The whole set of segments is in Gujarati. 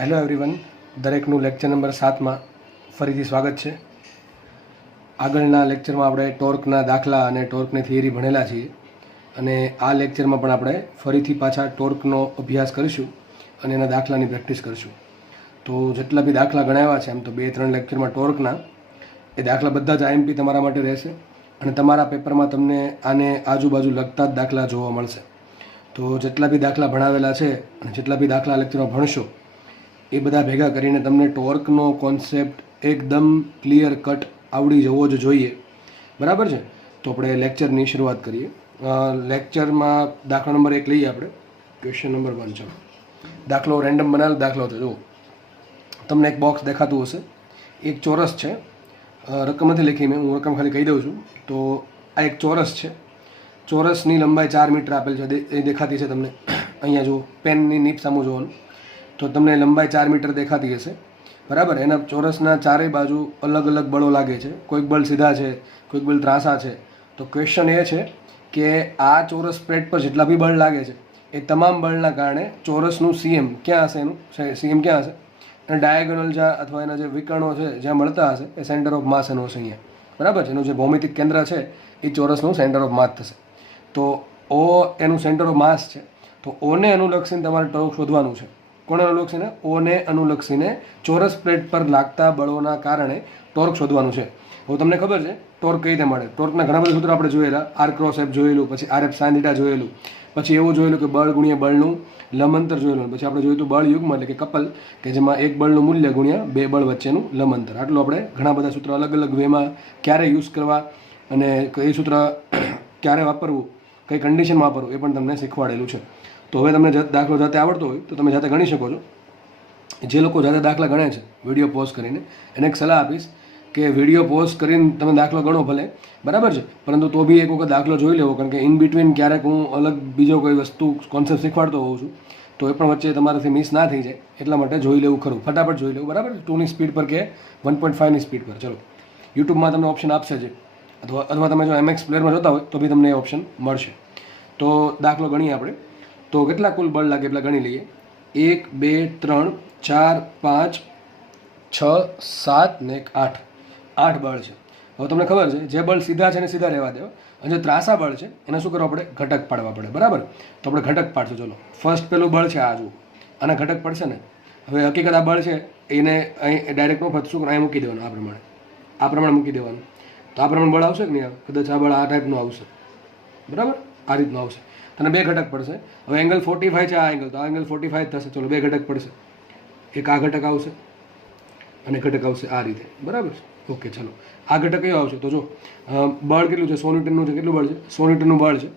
હેલો એવરીવન, દરેકનું લેક્ચર નંબર 7માં ફરીથી સ્વાગત છે. આગળના લેક્ચરમાં આપણે ટોર્કના દાખલા અને ટોર્કની થિયરી ભણેલા છીએ અને આ લેક્ચરમાં પણ આપણે ફરીથી પાછા ટોર્કનો અભ્યાસ કરીશું અને એના દાખલાની પ્રેક્ટિસ કરીશું. તો જેટલા બી દાખલા ગણાવ્યા છે, આમ તો 2-3 લેક્ચરમાં ટોર્કના એ દાખલા બધા જ આઈએમપી તમારા માટે રહેશે અને તમારા પેપરમાં તમને આને આજુબાજુ લગતા જ દાખલા જોવા મળશે. તો જેટલા બી દાખલા ભણાવેલા છે અને જેટલા બી દાખલા લેક્ચરમાં ભણશો એ બધા ભેગા કરીને તમને ટોર્કનો કોન્સેપ્ટ એકદમ ક્લિયર કટ આવડી જવો જ જોઈએ. બરાબર છે? તો આપણે લેક્ચરની શરૂઆત કરીએ. લેક્ચરમાં દાખલા નંબર 1 લઈએ આપણે. Question number 1. ચાલો, દાખલો રેન્ડમ બનાવેલો દાખલો હતો. જુઓ, તમને એક બોક્સ દેખાતું હશે. એક ચોરસ છે. રકમ નથી લખી મેં, હું રકમ ખાલી કહી દઉં છું. તો આ એક ચોરસ છે. ચોરસની લંબાઈ 4 મીટર આપેલ છે. એ દેખાતી છે તમને અહીંયા. જુઓ, પેનની નીપ સામું જોવાનું તો તમને લંબાઈ 4 મીટર દેખાતી હશે. બરાબર? એના ચોરસના ચારેય બાજુ અલગ અલગ બળો લાગે છે. કોઈક બળ સીધા છે, કોઈક બળ ત્રાંસા છે. તો ક્વેશ્ચન એ છે કે આ ચોરસ પ્લેટ પર જેટલા બી બળ લાગે છે એ તમામ બળના કારણે ચોરસનું સીએમ ક્યાં હશે? એનું સીએમ ક્યાં હશે? અને ડાયાગોનલ જ્યાં અથવા એના જે વિકર્ણો છે જ્યાં મળતા હશે એ સેન્ટર ઓફ માસ એનું હશે અહીંયા. બરાબર છે? એનું જે ભૌમિતિક કેન્દ્ર છે એ ચોરસનું સેન્ટર ઓફ માસ થશે. તો ઓ એનું સેન્ટર ઓફ માસ છે. તો ઓને અનુલક્ષીને તમારે ટોર્ક શોધવાનું છે. કોને અનુલક્ષીને? ઓને અનુલક્ષીને ચોરસ પ્લેટ પર લાગતા બળોના કારણે ટોર્ક શોધવાનું છે. હવે તમને ખબર છે ટોર્ક કઈ રીતે મળે? ટોર્કના ઘણા બધા સૂત્રો આપણે જોયેલા. આર ક્રોસ એફ જોયેલું, પછી આર એફ સાઇન થીટા જોયેલું, પછી એવું જોયેલું કે બળ ગુણ્યા બળનું લંબંતર જોયેલું, પછી આપણે જોયું હતું બળ યુગ્મ એટલે કે કપલ, કે જેમાં એક બળનું મૂલ્ય ગુણ્યા બે બળ વચ્ચેનું લંબંતર. આટલું આપણે ઘણા બધા સૂત્રો અલગ અલગ વેમાં ક્યારે યુઝ કરવા અને કઈ સૂત્ર ક્યારે વાપરવું, કઈ કન્ડિશનમાં વાપરવું એ પણ તમને શીખવાડેલું છે. તો હવે તમને દાખલો જાતે આવડતો હોય તો તમે જાતે ગણી શકો છો. જે લોકો જાતે દાખલા ગણે છે વિડીયો પોઝ કરીને, એને એક સલાહ આપીશ કે વિડીયો પોઝ કરીને તમે દાખલો ગણો ભલે, બરાબર છે, પરંતુ તો બી એક વખત દાખલો જોઈ લેવો. કારણ કે ઇન બિટવીન ક્યારેક હું અલગ બીજો કોઈ વસ્તુ કોન્સેપ્ટ શીખવાડતો હોઉં છું, તો એ પણ વચ્ચે તમારાથી મિસ ના થઈ જાય એટલા માટે જોઈ લેવું ખરું. ફટાફટ જોઈ લેવું. બરાબર? 2ની સ્પીડ પર કે 1.5ની સ્પીડ પર. ચલો, યુટ્યુબમાં તમને ઓપ્શન આપશે જ, અથવા તમે જો MX પ્લેયરમાં જોતા હોય તો બી તમને એ ઓપ્શન મળશે. તો દાખલો ગણીએ આપણે. તો કેટલા કુલ બળ લાગે એટલા ગણી લઈએ. 1, 2, 3, 4, 5, 6, 7 ને 8. 8 બળ છે. હવે તમને ખબર છે જે બળ સીધા છે એને સીધા રહેવા દેવા, અને જે ત્રાસા બળ છે એને શું કરવા પડે? ઘટક પાડવા પડે. બરાબર? તો આપણે ઘટક પાડશું. ચલો, ફર્સ્ટ પેલું બળ છે આ. જુઓ, આના ઘટક પડશે ને. હવે હકીકત આ બળ છે એને અહીં ડાયરેક્ટ નો શું અહીં મૂકી દેવાનું. આ પ્રમાણે મૂકી દેવાનું. તો આ પ્રમાણે બળ આવશે કે નહીં આવે? કદાચ આ બળ આ ટાઈપનું આવશે. બરાબર? આ રીતનું આવશે. અને બે ઘટક પડશે. હવે એંગલ 45 છે આ એંગલ, તો આ એંગલ 45 થશે. ચલો, બે ઘટક પડશે. એક આ ઘટક આવશે અને ઘટક આવશે આ રીતે. બરાબર? ઓકે, ચલો, આ ઘટક કયો આવશે? તો જો બળ કેટલું છે? 100 ન્યૂટનનું છે. કેટલું બળ છે? 100 ન્યૂટનનું બળ છે.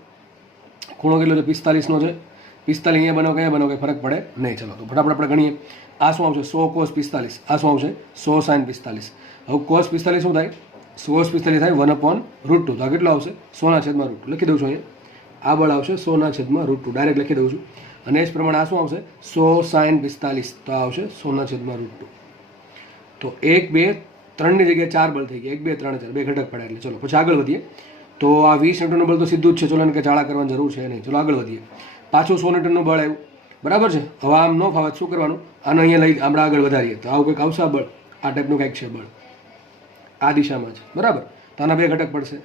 ખૂણો કેટલો છે? 45નો છે. 45 અહીંયા બનાવો, કયા બનાવો, કંઈ ફરક પડે નહીં. ચલો, તો ફટાફટ આપણે ગણીએ. આ શું આવશે? 100 cos 45. આ શું આવશે? 100 sin 45. હવે cos 45 શું થાય? 100 45 થાય 1/√2. તો આ કેટલો આવશે? 100/√2. લખી દઉં છું અહીંયા. આ બળ આવશે 100/√2. ડાયરેક્ટ લખી દઉં છું. અને એ જ પ્રમાણે આ શું આવશે? 100 sin 45. તો આ આવશે 100/√2. તો 1, 2, 3ની જગ્યાએ 4 બળ થઈ ગયા. 1, 2, 3, 4 બે ઘટક પડ્યા. એટલે ચલો પછી આગળ વધીએ. તો આ 20 ન્યૂટનનું બળ તો સીધું જ છે. ચલો, એને કે ચાળા કરવાની જરૂર છે નહીં. ચલો આગળ વધીએ. પાછું 100 ન્યૂટનનું બળ આવ્યું. બરાબર છે? હવે આમ ન ફાવે શું કરવાનું? આને અહીંયા લઈ આપણે આગળ વધારીએ. તો આવું કંઈક આવશે આ બળ. આ ટાઈપનું કંઈક છે બળ. આ દિશામાં છે. બરાબર? તો આના બે ઘટક પડશે.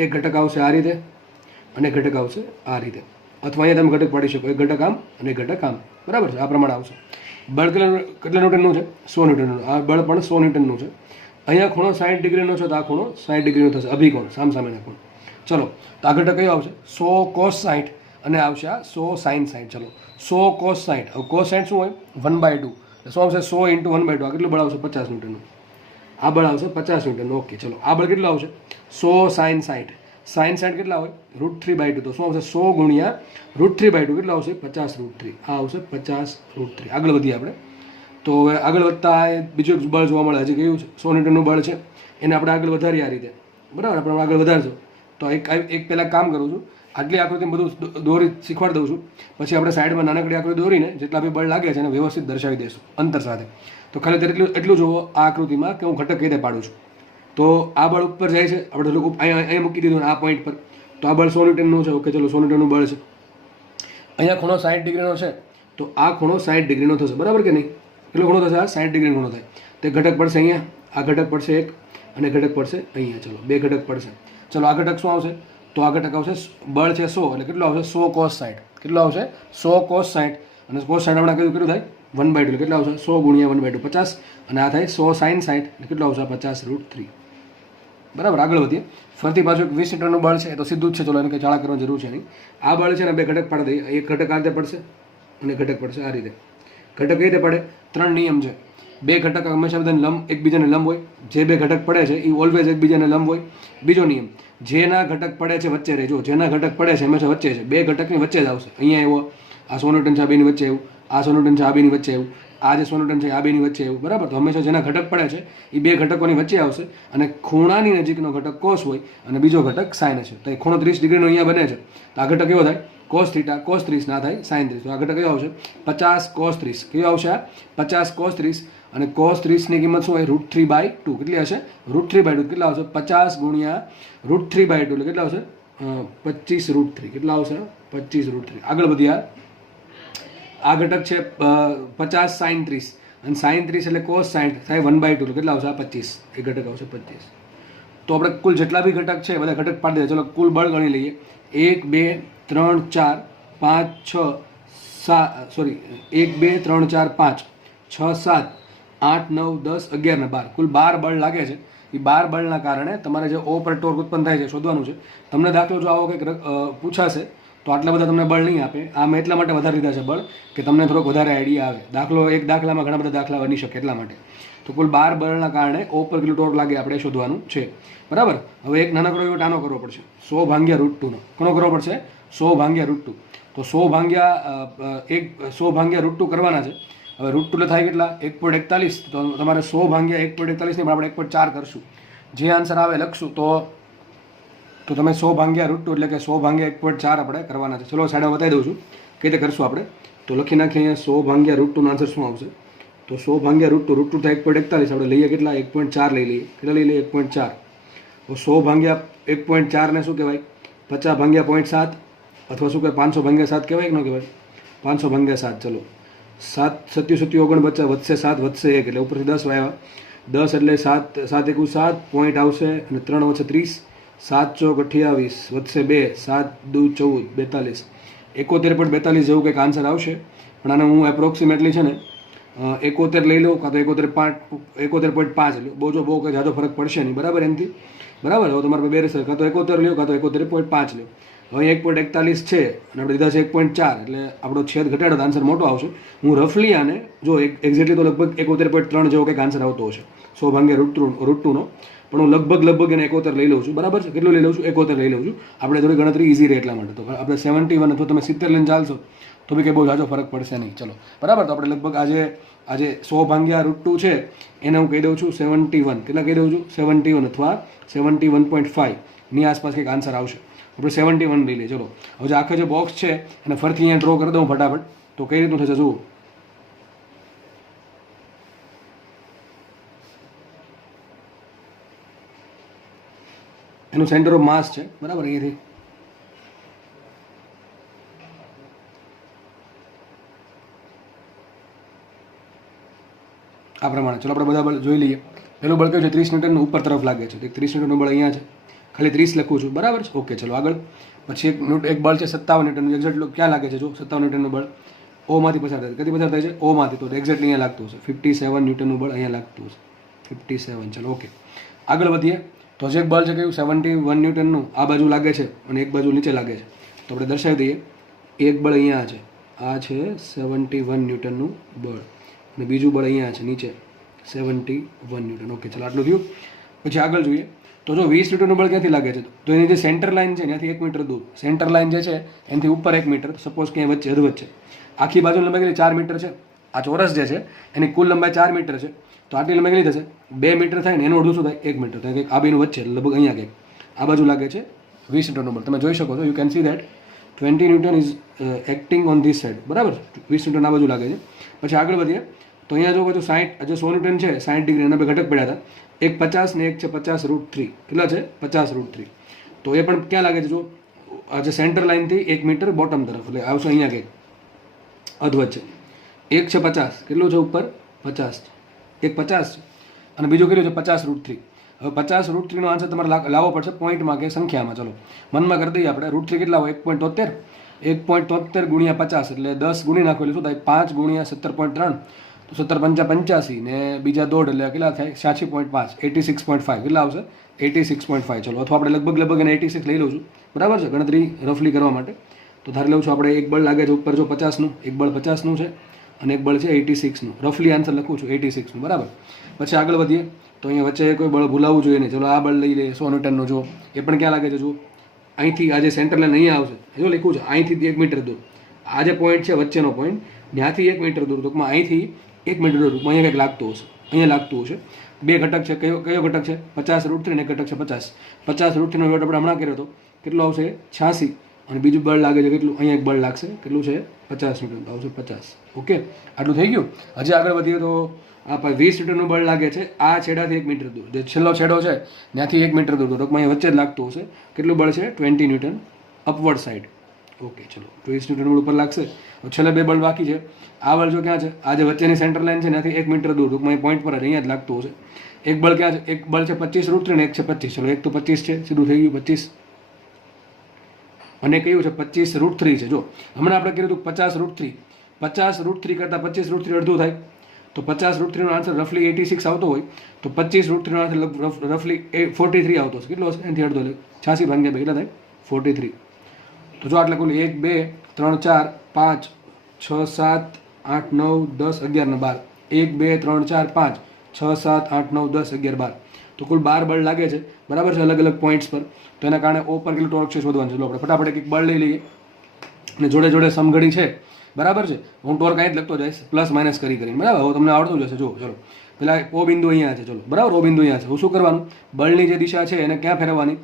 એક ઘટક આવશે આ રીતે અને ઘટક આવશે આ રીતે. અથવા અહીંયા તમે ઘટક પાડી શકો. એક ઘટક આમ અને એક ઘટક આમ. બરાબર છે? આ પ્રમાણે આવશે. બળ કેટલા ન્યૂટનનું છે? 100 ન્યૂટનનું. આ બળ પણ 100 ન્યૂટનનું છે. અહીંયા ખૂણો 60 ડિગ્રીનો છે, તો આ ખૂણો 60 ડિગ્રીનો થશે. અભિકોણ, સામસામેના કોણ. ચલો, તો આ ઘટક કયો આવશે? 100 cos 60 અને આવશે આ 100 sin 60. ચલો, 100 cos 60. હવે cos 60 શું હોય? 1/2. શું આવશે? 100 × 1/2. આ કેટલું બળ આવશે? 50 ન્યૂટનનું. આ બળ આવશે 50 ન્યૂટનનું. ઓકે, ચલો, આ બળ કેટલું આવશે? 100 sin 60. sin 60 કેટલા હોય? √3/2. તો શું આવશે? 100 ગુણ્યા √3/2 કેટલું આવશે? 50√3. આ આવશે 50√3. આગળ વધીએ આપણે. તો હવે આગળ વધતા બીજું એક બળ જોવા મળે. હજી કયું છે? 100 ન્યૂટનનું બળ છે. એને આપણે આગળ વધારીએ આ રીતે. બરાબર? આપણે આગળ વધારશું. તો એક પહેલાં કામ કરું છું. આટલી આકૃતિ બધું દોરી શીખવાડી દઉં છું. પછી આપણે સાઈડમાં નાનકડી આકૃતિ દોરીને જેટલા બી બળ લાગે છે એને વ્યવસ્થિત દર્શાવી દઈશું અંતર સાથે. તો ખાલી એટલું જોવો આ આકૃતિમાં કે હું ઘટક કઈ રીતે પાડું છું. તો આ બળ ઉપર જાય છે. આપણે અહીંયા મૂકી દીધું આ પોઈન્ટ પર. તો આ બળ 100 ન્યૂટનનું છે. ઓકે, ચલો, 100 ન્યૂટનનું બળ છે. અહીંયા ખૂણો 60 ડિગ્રીનો છે. તો આ ખૂણો 60 ડિગ્રીનો થશે. બરાબર કે નહીં? કેટલો ખૂણો થશે? આ 60 ડિગ્રીનો ખૂણો થાય. તો ઘટક પડશે અહીંયા, આ ઘટક પડશે એક, અને ઘટક પડશે અહીંયા. ચલો 2 ઘટક પડશે. ચલો આ ઘટક શું આવશે? તો આ ઘટક આવશે બળ છે 100, એટલે કેટલો આવશે? 100 cos 60. કેટલો આવશે? 100 cos 60. અને cos 60 હમણાં કેટલું થાય? 1/2. એટલે કેટલા આવશે? 100 ગુણ્યા 1/2 50. અને આ થાય 100 sin 60. એટલે કેટલો આવશે? 50√3. બરાબર. આગળ વધીએ. ફરતી પાછું 20 ન્યૂટનનું બળ છે, એ તો સીધું જ છે. ચલો એને કંઈ ચાળા કરવાની જરૂર છે નહીં. આ બળ છે ને 2 ઘટક પાડી દઈએ. એક ઘટક આ રીતે પડશે અને ઘટક પડશે આ રીતે. ઘટક કઈ રીતે પડે? 3 નિયમ છે. 2 ઘટક હંમેશા બધાને લંબ, એકબીજાને લંબ હોય. જે 2 ઘટક પડે છે એ ઓલવેઝ એકબીજાને લંબ હોય. બીજો નિયમ, જેના ઘટક પડે છે વચ્ચે રહે. જો જેના ઘટક પડે છે હંમેશા વચ્ચે છે. 2 ઘટકની વચ્ચે જ આવશે. અહીંયા એવો આ 100 ન્યૂટન છે આ બેની વચ્ચે એવું, આ 100 ન્યૂટન છે આ બેની વચ્ચે એવું, આ જે 100 ન્યૂટન છે આ બેની વચ્ચે એવું. બરાબર. તો હંમેશા જેના ઘટક પડે છે એ 2 ઘટકોની વચ્ચે આવશે. અને ખૂણાની નજીકનો ઘટક કોસ હોય અને બીજો ઘટક સાઇન હશે. તો એ ખૂણો 30 ડિગ્રીનો અહીંયા બને છે. તો આ ઘટક કેવો થાય? cos θ cos 30 ના થાય sin 30. તો આ ઘટક કયો આવશે? 50 cos 30. કયો આવશે? 50 cos 30. અને cos 30 ની કિંમત શું હોય? √3/2. કેટલી હશે? √3/2. કેટલા આવશે? 50 ગુણ્યા √3/2 એટલે કેટલા આવશે? 25√3. કેટલા આવશે? 25√3. આગળ વધ્યા. આ ઘટક છે 50 sin 30. અને sin 30 એટલે cos 60 થાય 1/2. એટલે કેટલા આવશે? 25. એ ઘટક આવશે 25. તો આપણે કુલ જેટલા બી ઘટક છે બધા ઘટક પાડી દઈએ. ચલો કુલ બળ ગણી લઈએ. 1 2 3 4 5 6 7 સોરી 1 2 3 4 5 6 7 8 9 10 11 ને 12. કુલ 12 બળ લાગે છે. એ 12 બળના કારણે તમારે જે ઓ પર ટોર્ક ઉત્પન્ન થાય છે શોધવાનું છે. તમને દાખલો જો આવો કંઈક પૂછાશે તો આટલા બધા તમને બળ નહીં આપે. આ મેં એટલા માટે વધારે લીધા છે બળ કે તમને થોડોક વધારે આઈડિયા આવે. એક દાખલામાં ઘણા બધા દાખલા બની શકે એટલા માટે. તો કુલ 12 બળના કારણે ઓ પર કેટલું ટોર્ક લાગે આપણે શોધવાનું છે. બરાબર. હવે એક નાનકડો એવો ટાનો કરવો પડશે. 100 ભાગ્યા √2 નો. કોનો કરવો પડશે? 100 ભાગ્યા √2. તો 100 ભાગ્યા √2 કરવાના છે. હવે √2 એટલે થાય કેટલા? 1.41. તો તમારે 100 ભાગ્યા 1.41 નહીં પણ આપણે 1.4 કરશું. જે આન્સર આવે લખશું તો તમે 100 ભાગ્યા √2 એટલે કે 100 ભાગ્યા 1.4 આપણે કરવાના છે. ચલો સાઈડમાં બતાવી દઉં છું કઈ રીતે કરશું આપણે. તો લખી નાખીએ અહીંયા 100 ભાગ્યા √2 નો આન્સર શું આવશે? તો 100 ભાગ્યા √2 થાય 1.41. આપણે લઈએ કેટલા? 1.4 લઈ લઈએ. કેટલા લઈ લઈએ? 1.4. તો 100 ભાગ્યા 1.4 ને શું કહેવાય? 50 ભાગ્યા 0.7 અથવા શું કહેવાય? 500 ભાગ્યા 7 કહેવાય કે ન કહેવાય? 500 ભાગ્યા 7. ચલો 7 7 7 49 વધશે 7 વધશે 1 એટલે ઉપરથી 10 આવ્યા. 10 એટલે 7 7 1 7 પોઈન્ટ આવશે અને 3 વચ્ચે 30. 7 ચોક 28 વધશે 2 7 2 14 42 71.42 જેવું કંઈક આન્સર આવશે. પણ આને હું એપ્રોક્સિમેટલી છે ને 71 લઈ લઉં કાં તો 71.5 લો. બહુ કંઈ જાજો ફરક પડશે નહીં. બરાબર. એમથી બરાબર. હવે તમારે બે રહેશે કાં તો 71 લ્યો કાં તો 71.5 લ્યો. હવે 1.41 છે અને આપણે દીધા છે 1.4 એટલે આપણો છેદ ઘટાડો આન્સર મોટો આવશે. હું રફલી આને જો એક્ઝેક્ટલી તો લગભગ 71.3 જેવો કંઈક આન્સર આવતો હશે 100 ભાગ્યા √2 નો. પણ હું લગભગ એને 71 લઈ લઉં છું. બરાબર છે. કેટલું લઈ લઉં છું? 71 લઈ લઉં છું. આપણે થોડી ગણતરી ઇઝી રહે એટલા માટે. તો આપણે 71 અથવા તમે 70 લઈને ચાલશો તો બી કંઈ બહુ જાજો ફરક પડશે નહીં. ચલો બરાબર. તો આપણે લગભગ આજે 100 ભાગ્યા √2 છે એને હું કહી દઉં છું 71. કેટલા કહી દઉં છું? 71 અથવા 71.5 ની આસપાસ કંઈક આન્સર આવશે. આપણે 71 લઈ લઈએ. ચલો હવે આખો જે બોક્સ છે એને ફરીથી અહીંયા ડ્રો કરી દઉં ફટાફટ. તો કઈ રીતનું થશે જુઓ. એનું સેન્ટર ઓફ માસ છે. બરાબર. અહીંયાથી આ પ્રમાણે. ચલો આપણે બધા બળ જોઈ લઈએ. પહેલું બળ કયું છે? 30 ન્યૂટનનું ઉપર તરફ લાગે છે. 30 ન્યૂટનનું બળ અહીંયા છે. ખાલી 30 લખું છું. બરાબર છે. ઓકે. ચલો આગળ. પછી એક બળ છે 57 ન્યૂટનનું. એક્ઝેક્ટ ક્યાં લાગે છે? જો 57 ન્યૂટનનું બળ ઓ માંથી પસાર થાય છે. કદી પસાર થાય છે? ઓ માંથી. તો એક્ઝેક્ટલી અહીંયા લાગતું હશે. 57 ન્યૂટનનું બળ અહીંયા લાગતું હશે. 57. ચલો ઓકે. આગળ વધીએ. તો જે એક બળ છે કયું? 71 ન્યૂટનનું આ બાજુ લાગે છે અને એક બાજુ નીચે લાગે છે. તો આપણે દર્શાવી દઈએ. એક બળ અહીંયા છે. આ છે 71 ન્યૂટનનું બળ અને બીજું બળ અહીંયા છે નીચે 71 ન્યૂટન. ઓકે. ચલો આટલું થયું. પછી આગળ જોઈએ. તો જો 20 ન્યૂટનનું બળ ક્યાંથી લાગે છે? તો એની જે સેન્ટર લાઇન છે ત્યાંથી 1 મીટર દૂર. સેન્ટર લાઇન જે છે એનાથી ઉપર 1 મીટર. સપોઝ ક્યાંય વચ્ચે અધવચ્ચે આખી બાજુની લંબાઈ કેટલી? 4 મીટર છે. આ ચોરસ જે છે એની કુલ લંબાઈ 4 મીટર છે. તો આટલી લંબાઈ કેટલી થશે? 2 મીટર થાય ને એનું અડધું શું થાય? 1 મીટર થાય. આ બેનું વચ્ચે લગભગ અહીંયા કંઈક આ બાજુ લાગે છે 20 ન્યૂટનનું બળ. તમે જોઈ શકો છો. You can see that 20 newton is acting on this side. બરાબર. 20 ન્યૂટન આ બાજુ લાગે છે. પછી આગળ વધીએ. તો અહીંયા જો બધું 60 જે 100 ન્યૂટન છે 60 ડિગ્રી એના બે ઘટક પડ્યા હતા. એક 50 ને એક છે 50√3. કેટલા છે? 50√3. તો એ પણ ક્યાં લાગે છે? જો જે સેન્ટર લાઇનથી 1 મીટર બોટમ તરફ એટલે આવશે અહીંયા કંઈક અધવચ્ચે. એક છે 50. કેટલું છે ઉપર? 50 એક 50 છે અને બીજો કર્યો છે 50√3. હવે 50√3નો આન્સર તમારે લાવવો પડશે પોઈન્ટમાં કે સંખ્યામાં. ચલો મનમાં કરી દઈએ આપણે. √3 કેટલા હોય? 1.73. 1.73 ગુણ્યા 50 એટલે 10 ગુણી નાખો એટલે શું થાય? 5 ગુણ્યા 17.3 તો 17 × 5 85 ને બીજા દોઢ એટલે કેટલા થાય? 86.5 86.5 કેટલા આવશે? 86.5. ચલો અથવા આપણે લગભગ એને 86 લઈ લઉં છું, બરાબર છે, ગણતરી રફલી કરવા માટે. તો ધારી લઉં છું આપણે એક બળ લાગે છે ઉપર જો 50નું, એક બળ 50નું છે અને એક બળ છે 86નું. રફલી આન્સર લખું છું 86નું, બરાબર. પછી આગળ વધીએ તો અહીંયા વચ્ચે કોઈ બળ ભૂલાવવું જોઈએ નહીં. ચલો આ બળ લઈ લઈએ 100 ન્યૂટનનો. જો એ પણ ક્યાં લાગે છે? જો અહીંથી આ જે સેન્ટર લાઈન અહીંયા આવશે, જો લખ્યું છે અહીંથી 1 મીટર દૂર. આ જે પોઈન્ટ છે વચ્ચેનો પોઈન્ટ, ત્યાંથી 1 મીટર દૂર. ટૂંકમાં અહીંથી 1 મીટર દૂર ટૂંકમાં અહીંયા કંઈક લાગતું હશે, અહીંયા લાગતું હશે. બે ઘટક છે. કયો ઘટક છે? 50√3 અને એક ઘટક છે 50. 50√3નો વેટ આપણે હમણાં કર્યો હતો, કેટલો આવશે? 86. અને બીજું બળ લાગે છે કેટલું? અહીંયા એક બળ લાગશે, કેટલું છે? 50 ન્યૂટન. આવશે 50. ઓકે, આટલું થઈ ગયું. હજી આગળ વધીએ તો આ 20 ન્યૂટનનું બળ લાગે છે આ છેડાથી 1 મીટર દૂર. જે છેલ્લો છેડો છે ત્યાંથી 1 મીટર દૂર, ટૂંકમાં અહીંયા વચ્ચે જ લાગતું હશે. કેટલું બળ છે? 20 ન્યૂટન અપવર્ડ સાઇડ. ઓકે, ચલો 20 ન્યૂટન બળ ઉપર લાગશે. છેલ્લે બે બળ બાકી છે. આ બળ જો ક્યાં છે? આ જે વચ્ચેની સેન્ટર લાઈન છે ત્યાંથી 1 મીટર દૂર, ટૂંકમાં પોઈન્ટ પર જ અહીંયા જ લાગતું હશે. એક બળ ક્યાં છે? એક બળ છે 25√3 અને એક છે 25. ચલો એક તો 25 છે, સીધું થઈ ગયું 25. અને કયું છે? 25√3 છે. જો હમણાં આપણે કર્યું હતું 50√3. 50√3 કરતાં 25√3 અડધું થાય. તો 50√3નો આન્સર રફલી 86 આવતો હોય તો 25√3નો આન્સર રફલી 43 આવતો હશે. કેટલો હશે? એનાથી અડધો એટલે 86 ભાગ્યા 2 કેટલા થાય? 43. તો જો આટલે કુલ 1 2 3 4 5 6 7 8 9 10 11 ને 12. 1 2 3 4 5 6 7 8 9 10 11 12. તો કુલ 12 બળ લાગે છે, બરાબર છે, અલગ અલગ પોઈન્ટ્સ પર. તો એના કારણે ઓ પર કેટલું ટોર્ક છે શોધવાનું છે. આપણે ફટાફટ એક બળ લઈ લઈએ અને જોડે જોડે સમઘડી છે, બરાબર છે. હું ટોર્ક અહીં જ લખતો જઈશ પ્લસ માઇનસ કરીને, બરાબર. હવે તમને આવડતું જશે. જો ચલો પેલા ઓ બિંદુ અહીંયા છે, ચલો બરાબર, ઓ બિંદુ અહીંયા છે. હું શું કરવાનું? બળની જે દિશા છે એને ક્યાં ફેરવવાની?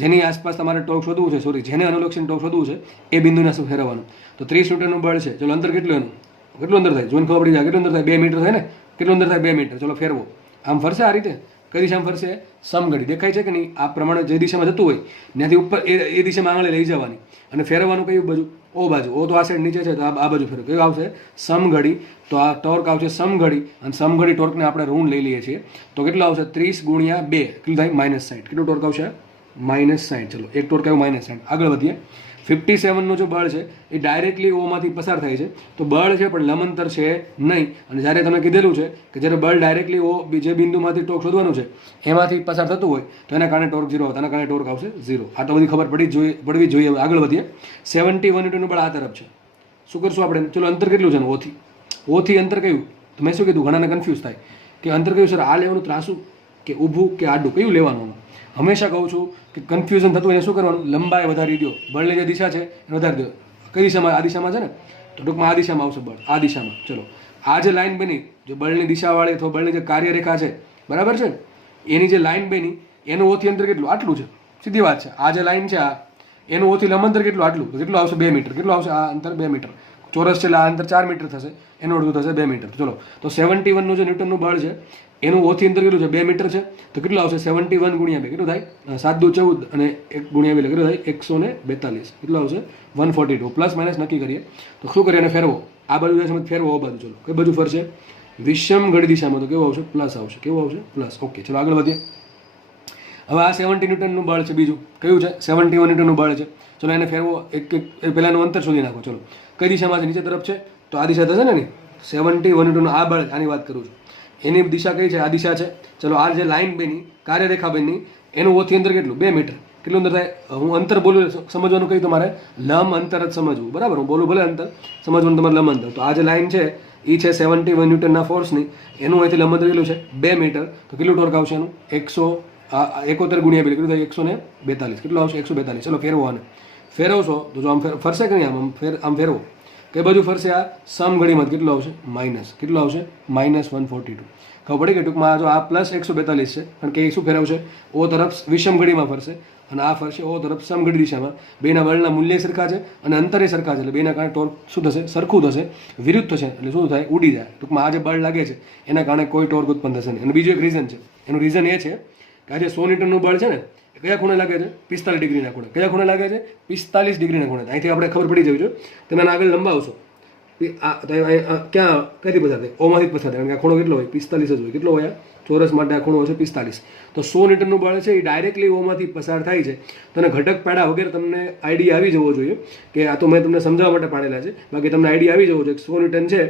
જેની આસપાસ તમારે ટોર્ક શોધવું છે, સોરી જેને અનુલક્ષીને ટોર્ક શોધવું છે એ બિંદુને શું ફેરવવાનું? તો 30 ન્યૂટનનું બળ છે. ચલો અંતર કેટલું એનું? કેટલું અંતર થાય? જોઈને ખબર પડી જાય. કેટલું અંતર થાય? 2 મીટર થાય ને? કેટલું અંતર થાય? 2 મીટર. ચલો ફેરવો. આમ ફરશે આ રીતે. કઈ દિશામાં ફરશે? સમઘડી. દેખાય છે કે નહીં? આ પ્રમાણે જે દિશામાં જતું હોય ત્યાંથી ઉપર એ દિશામાં આંગળે લઈ જવાની અને ફેરવવાનું કયું બાજુ? ઓ બાજુ. ઓ તો આ સાઈડ નીચે છે તો આ બાજુ ફેરવો. કયું આવશે? સમઘડી. તો આ ટોર્ક આવશે સમઘડી અને સમઘડી ટોર્કને આપણે ઋણ લઈ લઈએ છીએ. તો કેટલું આવશે? 30 ગુણ્યા 2 કેટલું થાય? -60. કેટલું ટોર્ક આવશે? -60. ચલો એક ટોર્ક આવ્યું -60. આગળ વધીએ. 57નું જો બળ છે એ ડાયરેક્ટલી ઓમાંથી પસાર થાય છે તો બળ છે પણ લંબાંતર છે નહીં. અને જ્યારે તમે કીધેલું છે કે જ્યારે બળ ડાયરેક્ટલી ઓ જે બિંદુમાંથી ટોર્ક શોધવાનું છે એમાંથી પસાર થતું હોય તો એના કારણે ટોર્ક 0 આવે, એના કારણે ટોર્ક આવશે 0. આ તો બધી ખબર પડવી જોઈએ. આગળ વધીએ. 71 ન્યૂટનનું બળ આ તરફ છે. શું કરશું આપણે? ચલો અંતર કેટલું છે? ઓથી અંતર કયું? તો મેં શું કીધું? ઘણાને કન્ફ્યુઝ થાય કે અંતર કયું સર? આ લેવાનું ત્રાસું કે ઊભું કે આડું? કયું લેવાનું? હંમેશા કહું છું કે કન્ફ્યુઝન થતું એને શું કરવાનું? લંબાઈ વધારી દો. બળની જે દિશા છે એ વધારી દો. કઈ દિશામાં? આ દિશામાં છે ને, તો ટૂંકમાં આ દિશામાં આવશે બળ, આ દિશામાં. ચલો આ જે લાઈન બની, જો બળની દિશાવાળી અથવા બળની જે કાર્યરેખા છે, બરાબર છે, એની જે લાઈન બની એનું ઓથી અંતર કેટલું? આટલું છે. સીધી વાત છે. આ જે લાઈન છે આ એનું ઓથી લંબાંતર કેટલું? આટલું. તો કેટલું આવશે? 2 મીટર. કેટલું આવશે? આ અંતર 2 મીટર. ચોરસ છે એટલે આ અંતર 4 મીટર થશે, એનું અડધું થશે 2 મીટર. ચલો તો 71નું જે ન્યૂટનનું બળ છે એનું ઓથી અંતર કેટલું છે? 2 મીટર છે. તો કેટલું આવશે? 71 ગુણ્યા 2 કેટલું થાય? 7 દુ 14 અને 1 ગુણ્યા 2 કેટલું થાય? 142. કેટલું આવશે? 142. પ્લસ માઇનસ નક્કી કરીએ તો શું કરીએ? એને ફેરવો. આ બાજુ જાય ફેરવો આ બાજુ. ચલો કઈ બાજુ ફરશે? વિષમઘડી દિશામાં. તો કેવું આવશે? પ્લસ આવશે. કેવું આવશે? પ્લસ. ઓકે, ચલો આગળ વધીએ. હવે આ 70 ન્યૂટનનું બળ છે. બીજું કયું છે? 71 ન્યૂટનનું બળ છે. ચલો એને ફેરવો. એક પહેલાંનું અંતર શોધી નાખો. ચલો કઈ દિશામાં છે? નીચે તરફ છે તો આ દિશા થશે ને નહીં? 71 ન્યૂટનનું આ બળ, આની વાત કરું છું. એની દિશા કઈ છે? આ દિશા છે. ચલો આ જે લાઈન બની, કાર્યરેખા બની, એનું ઓથી અંતર કેટલું? 2 મીટર. કેટલું અંતર થાય? હું અંતર બોલું સમજવાનું કહ્યું તમારે લંબ અંતર જ સમજવું, બરાબર. હું બોલું ભલે અંતર, સમજવાનું તમારે લંબ અંતર. તો આ જે લાઈન છે એ છે 71 ન્યૂટનના ફોર્સની. એનું અહીંથી લંબ અંતર કેટલું છે? 2 મીટર. તો કેટલું ટોર્ક આવશે એનું? 171 ગુણ્યા 2 કેટલું થાય? 142. કેટલું આવશે? 142. ચલો ફેરવો. આને ફેરવશો તો જો આમ ફરશે કે નહીં? આમ ફેરવો. કઈ બાજુ ફરશે? આ સમઘડીમાં. કેટલું આવશે? માઇનસ. કેટલું આવશે? -142. ખબર પડી કે ટૂંકમાં જો આ પ્લસ 142 છે કારણ કે એ શું ફેરવશે? ઓ તરફ વિષમઘડીમાં ફરશે અને આ ફરશે ઓ તરફ સમઘડી દિશામાં. બેના બળના મૂલ્ય સરખા છે અને અંતરે સરખા છે એટલે બેના કારણે ટોર્ક શું થશે? સરખું થશે, વિરુદ્ધ થશે એટલે શું થાય? ઉડી જાય. ટૂંકમાં આ જે બળ લાગે છે એના કારણે કોઈ ટોર્ક ઉત્પન્ન થશે નહીં. અને બીજું એક રીઝન છે. એનું રીઝન એ છે કે આ જે 100 ન્યૂટનનું બળ છે ને એ કયા ખૂણે લાગે છે? 45 ડિગ્રીના ખૂણે. કયા ખૂણે લાગે છે? 45 ડિગ્રીના ખૂણે. અહીંથી આપણે ખબર પડી જવી જોઈએ. તમે આગળ લંબાવશો ક્યાં કઈથી પસાર થાય? ઓમાંથી જ પસાર થાય, કારણ કે આ ખૂણો કેટલો હોય? 45 જ હોય. કેટલો હોય? ચોરસ માટે આ ખૂણો હશે 45. તો 100 ન્યૂટનનું બળ છે એ ડાયરેક્ટલી ઓમાંથી પસાર થાય છે. તો એને ઘટક પાડ્યા વગર તમને આઈડિયા આવી જવો જોઈએ કે આ તો મેં તમને સમજાવવા માટે પાડેલા છે. બાકી તમને આઈડિયા આવી જવો જોઈએ 100 ન્યૂટન છે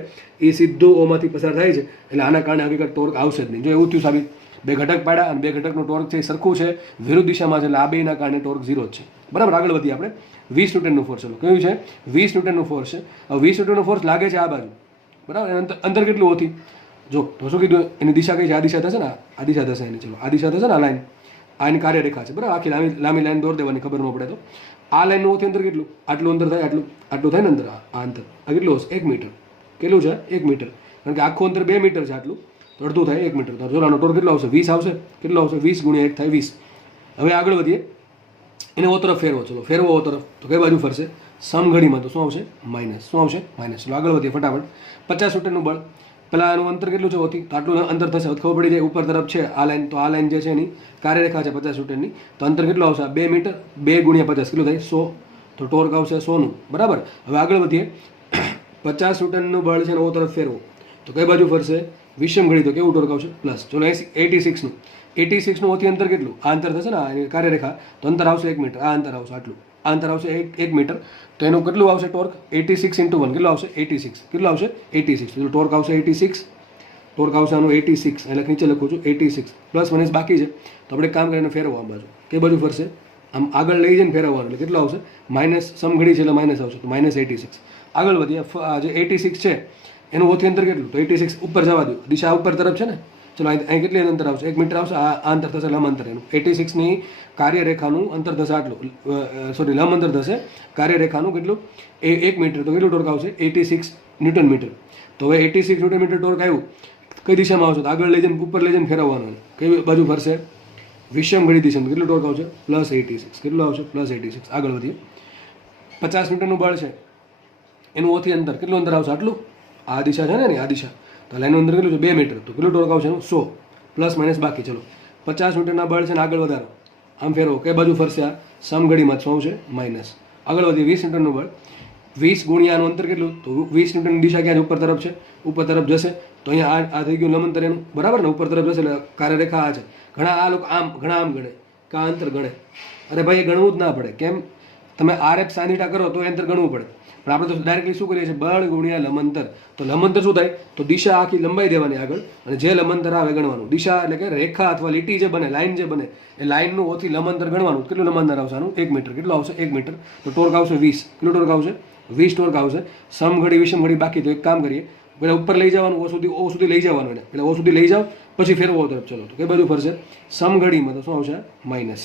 એ સીધું ઓમાંથી પસાર થાય છે, એટલે આના કારણે હકીકત ટોર્ક આવશે જ નહીં. જો એવું થયું સાબિત, બે ઘટક પાડ્યા અને બે ઘટકનું ટોર્ક છે એ સરખું છે, વિરુદ્ધ દિશામાં છે, એટલે આ બેના કારણે ટોર્ક 0 જ છે. બરાબર, આગળ વધીએ આપણે. 20 ન્યૂટનનું ફોર્સ, ચલો કયું છે? 20 ન્યૂટનનું ફોર્સ છે. હવે 20 ન્યૂટનનું ફોર્સ લાગે છે આ બાજુ, બરાબર, અંતર કેટલું હોતી? જો તો શું કીધું, એની દિશા કઈ છે? આ દિશા થશે ને, આ દિશા થશે એની. ચલો આ દિશા થશે ને, આ લાઈન, આ એની કાર્યરેખા છે, બરાબર. આખી લાંબી લાઈન દોર દેવાની, ખબર ન પડે તો. આ લાઈનનું હોતી અંતર કેટલું? આટલું અંતર થાય, આટલું થાય ને અંતર. આ અંતર આ કેટલું હશે? 1 મીટર. કેટલું છે? 1 મીટર. કારણ કે આખું અંતર 2 મીટર છે, આટલું તો અડધું થાય 1 મીટર. તો આનો ટોર્ક કેટલો આવશે? 20 આવશે. કેટલો આવશે? 20 ગુણ્યા 1 થાય 20. હવે આગળ વધીએ, એને ઓ તરફ ફેરવો. ચલો ફેરવો ઓ તરફ, તો કઈ બાજુ ફરશે? સમઘડીમાં. તો શું આવશે? માઇનસ. શું આવશે? માઇનસ. ચલો આગળ વધીએ ફટાફટ. 50 ન્યૂટનનું બળ. પેલા આનું અંતર કેટલું છે હોતી? તો આટલું અંતર થશે. ખબર પડી જાય ઉપર તરફ છે આ લાઈન, તો આ લાઈન જે છે એની કાર્યરેખા છે 50 ન્યૂટનની. તો અંતર કેટલું આવશે? 2 મીટર. 2 ગુણ્યા 50 કેટલું થાય? 100. તો ટોર્ક આવશે 100નું. બરાબર. હવે આગળ વધીએ. 50 ન્યૂટનનું બળ છે ને ઓ તરફ ફેરવો, તો કઈ બાજુ ફરશે? વિષમ ઘડી. તો કેવું ટોર્ક આવશે? પ્લસ. ચલો 86નું. 86નું ઓથી અંતર કેટલું? આ અંતર થશે ને આ કાર્યરેખા, તો અંતર આવશે 1 મીટર. આ અંતર આવશે આટલું, આ અંતર આવશે 1 મીટર. તો એનું કેટલું આવશે ટોર્ક? 86 × 1 કેટલું આવશે? 86. કેટલું આવશે? 86. તો ટોર્ક આવશે 86. ટોર્ક આવશે આનું 86. એટલે નીચે લખું છું 86. પ્લસ માઇનસ બાકી છે, તો આપણે કામ કરીને ફેરવો આ બાજુ. કઈ બાજુ ફરશે? આમ આગળ લઈ જઈને ફેરવવાનું, એટલે કેટલું આવશે? માઇનસ. સમઘડી છે એટલે માઇનસ આવશે, તો -86. આગળ વધીએ. જે 86 છે એનું ઓથી અંતર કેટલું? તો 86 ઉપર જવા દો, દિશા ઉપર તરફ છે ને. ચલો અહીં કેટલી અંતર આવશે? 1 મીટર આવશે. આ અંતર થશે લંબ અંતર એનું. 86ની કાર્યરેખાનું અંતર થશે આટલું, સોરી લંબ અંતર થશે કાર્યરેખાનું કેટલું? 1 મીટર. તો કેટલું ટોર્ક આવશે? 86 ન્યૂટન મીટર. તો હવે 86 ન્યૂટન મીટર ટોર્ક આવ્યું. કઈ દિશામાં આવશે? તો આગળ લઈ જઈને ઉપર લઈ જઈને ફેરવવાનું. કઈ બાજુ ફરશે? વિષમ ઘડી દિશામાં. કેટલું ટોર્ક આવશે? +86. કેટલું આવશે? +86. આગળ વધીએ. 50 ન્યૂટનનું બળ છે, એનું ઓથી અંતર કેટલું અંતર આવશે? આટલું. આ દિશા છે ને, આ દિશા. તો લાઈનનું અંતર કેટલું છે? 2 મીટર. તો કેટલું ટોર્ક આવશે એનું? 100. પ્લસ માઇનસ બાકી. ચલો 50 ન્યૂટનના બળ છે ને આગળ વધારો, આમ ફેરવો. કઈ બાજુ ફરશે? આ સમઘડીમાં. શું આવશે? માઇનસ. આગળ વધીએ. 20 ન્યૂટનનું બળ. 20 ગુણ્યા આનું અંતર કેટલું? તો 20 ન્યૂટનની દિશા ક્યાં છે? ઉપર તરફ છે. ઉપર તરફ જશે, તો અહીંયા આ થઈ ગયું લંબ અંતર એનું, બરાબર ને. ઉપર તરફ જશે એટલે કાર્યરેખા આ છે. ઘણા આ લોકો આમ ઘણા આમ ગણે, કા અંતર ગણે. અરે ભાઈ એ ગણવું જ ના પડે. કેમ? તમે RF sin θ કરો તો અંતર ગણવું પડે, પણ આપણે તો ડાયરેક્ટલી શું કરીએ છીએ? બળ ગુણ્યા લંબંતર. તો લંબંતર શું થાય? તો દિશા આખી લંબાઈ દેવાની આગળ, અને જે લંબંતર આવે ગણવાનું. દિશા એટલે કે રેખા અથવા લીટી જે બને, લાઈન જે બને, એ લાઈનનું ઓથી લંબંતર ગણવાનું. કેટલું લંબંતર આવશે આનું? 1 મીટર. કેટલું આવશે? 1 મીટર. તો ટોર્ક આવશે 20. કેટલું ટોર્ક આવશે? 20 ટોર્ક આવશે. સમઘડી વિષમ ઘડી બાકી. તો એક કામ કરીએ, પેલા ઉપર લઈ જવાનું, ઓ સુધી લઈ જવાનું. એને પેલા ઓ સુધી લઈ જાઓ, પછી ફેરવો તરફ. ચલો તો કઈ બાજુ ફરશે? સમઘડીમાં. તો શું આવશે? માઇનસ.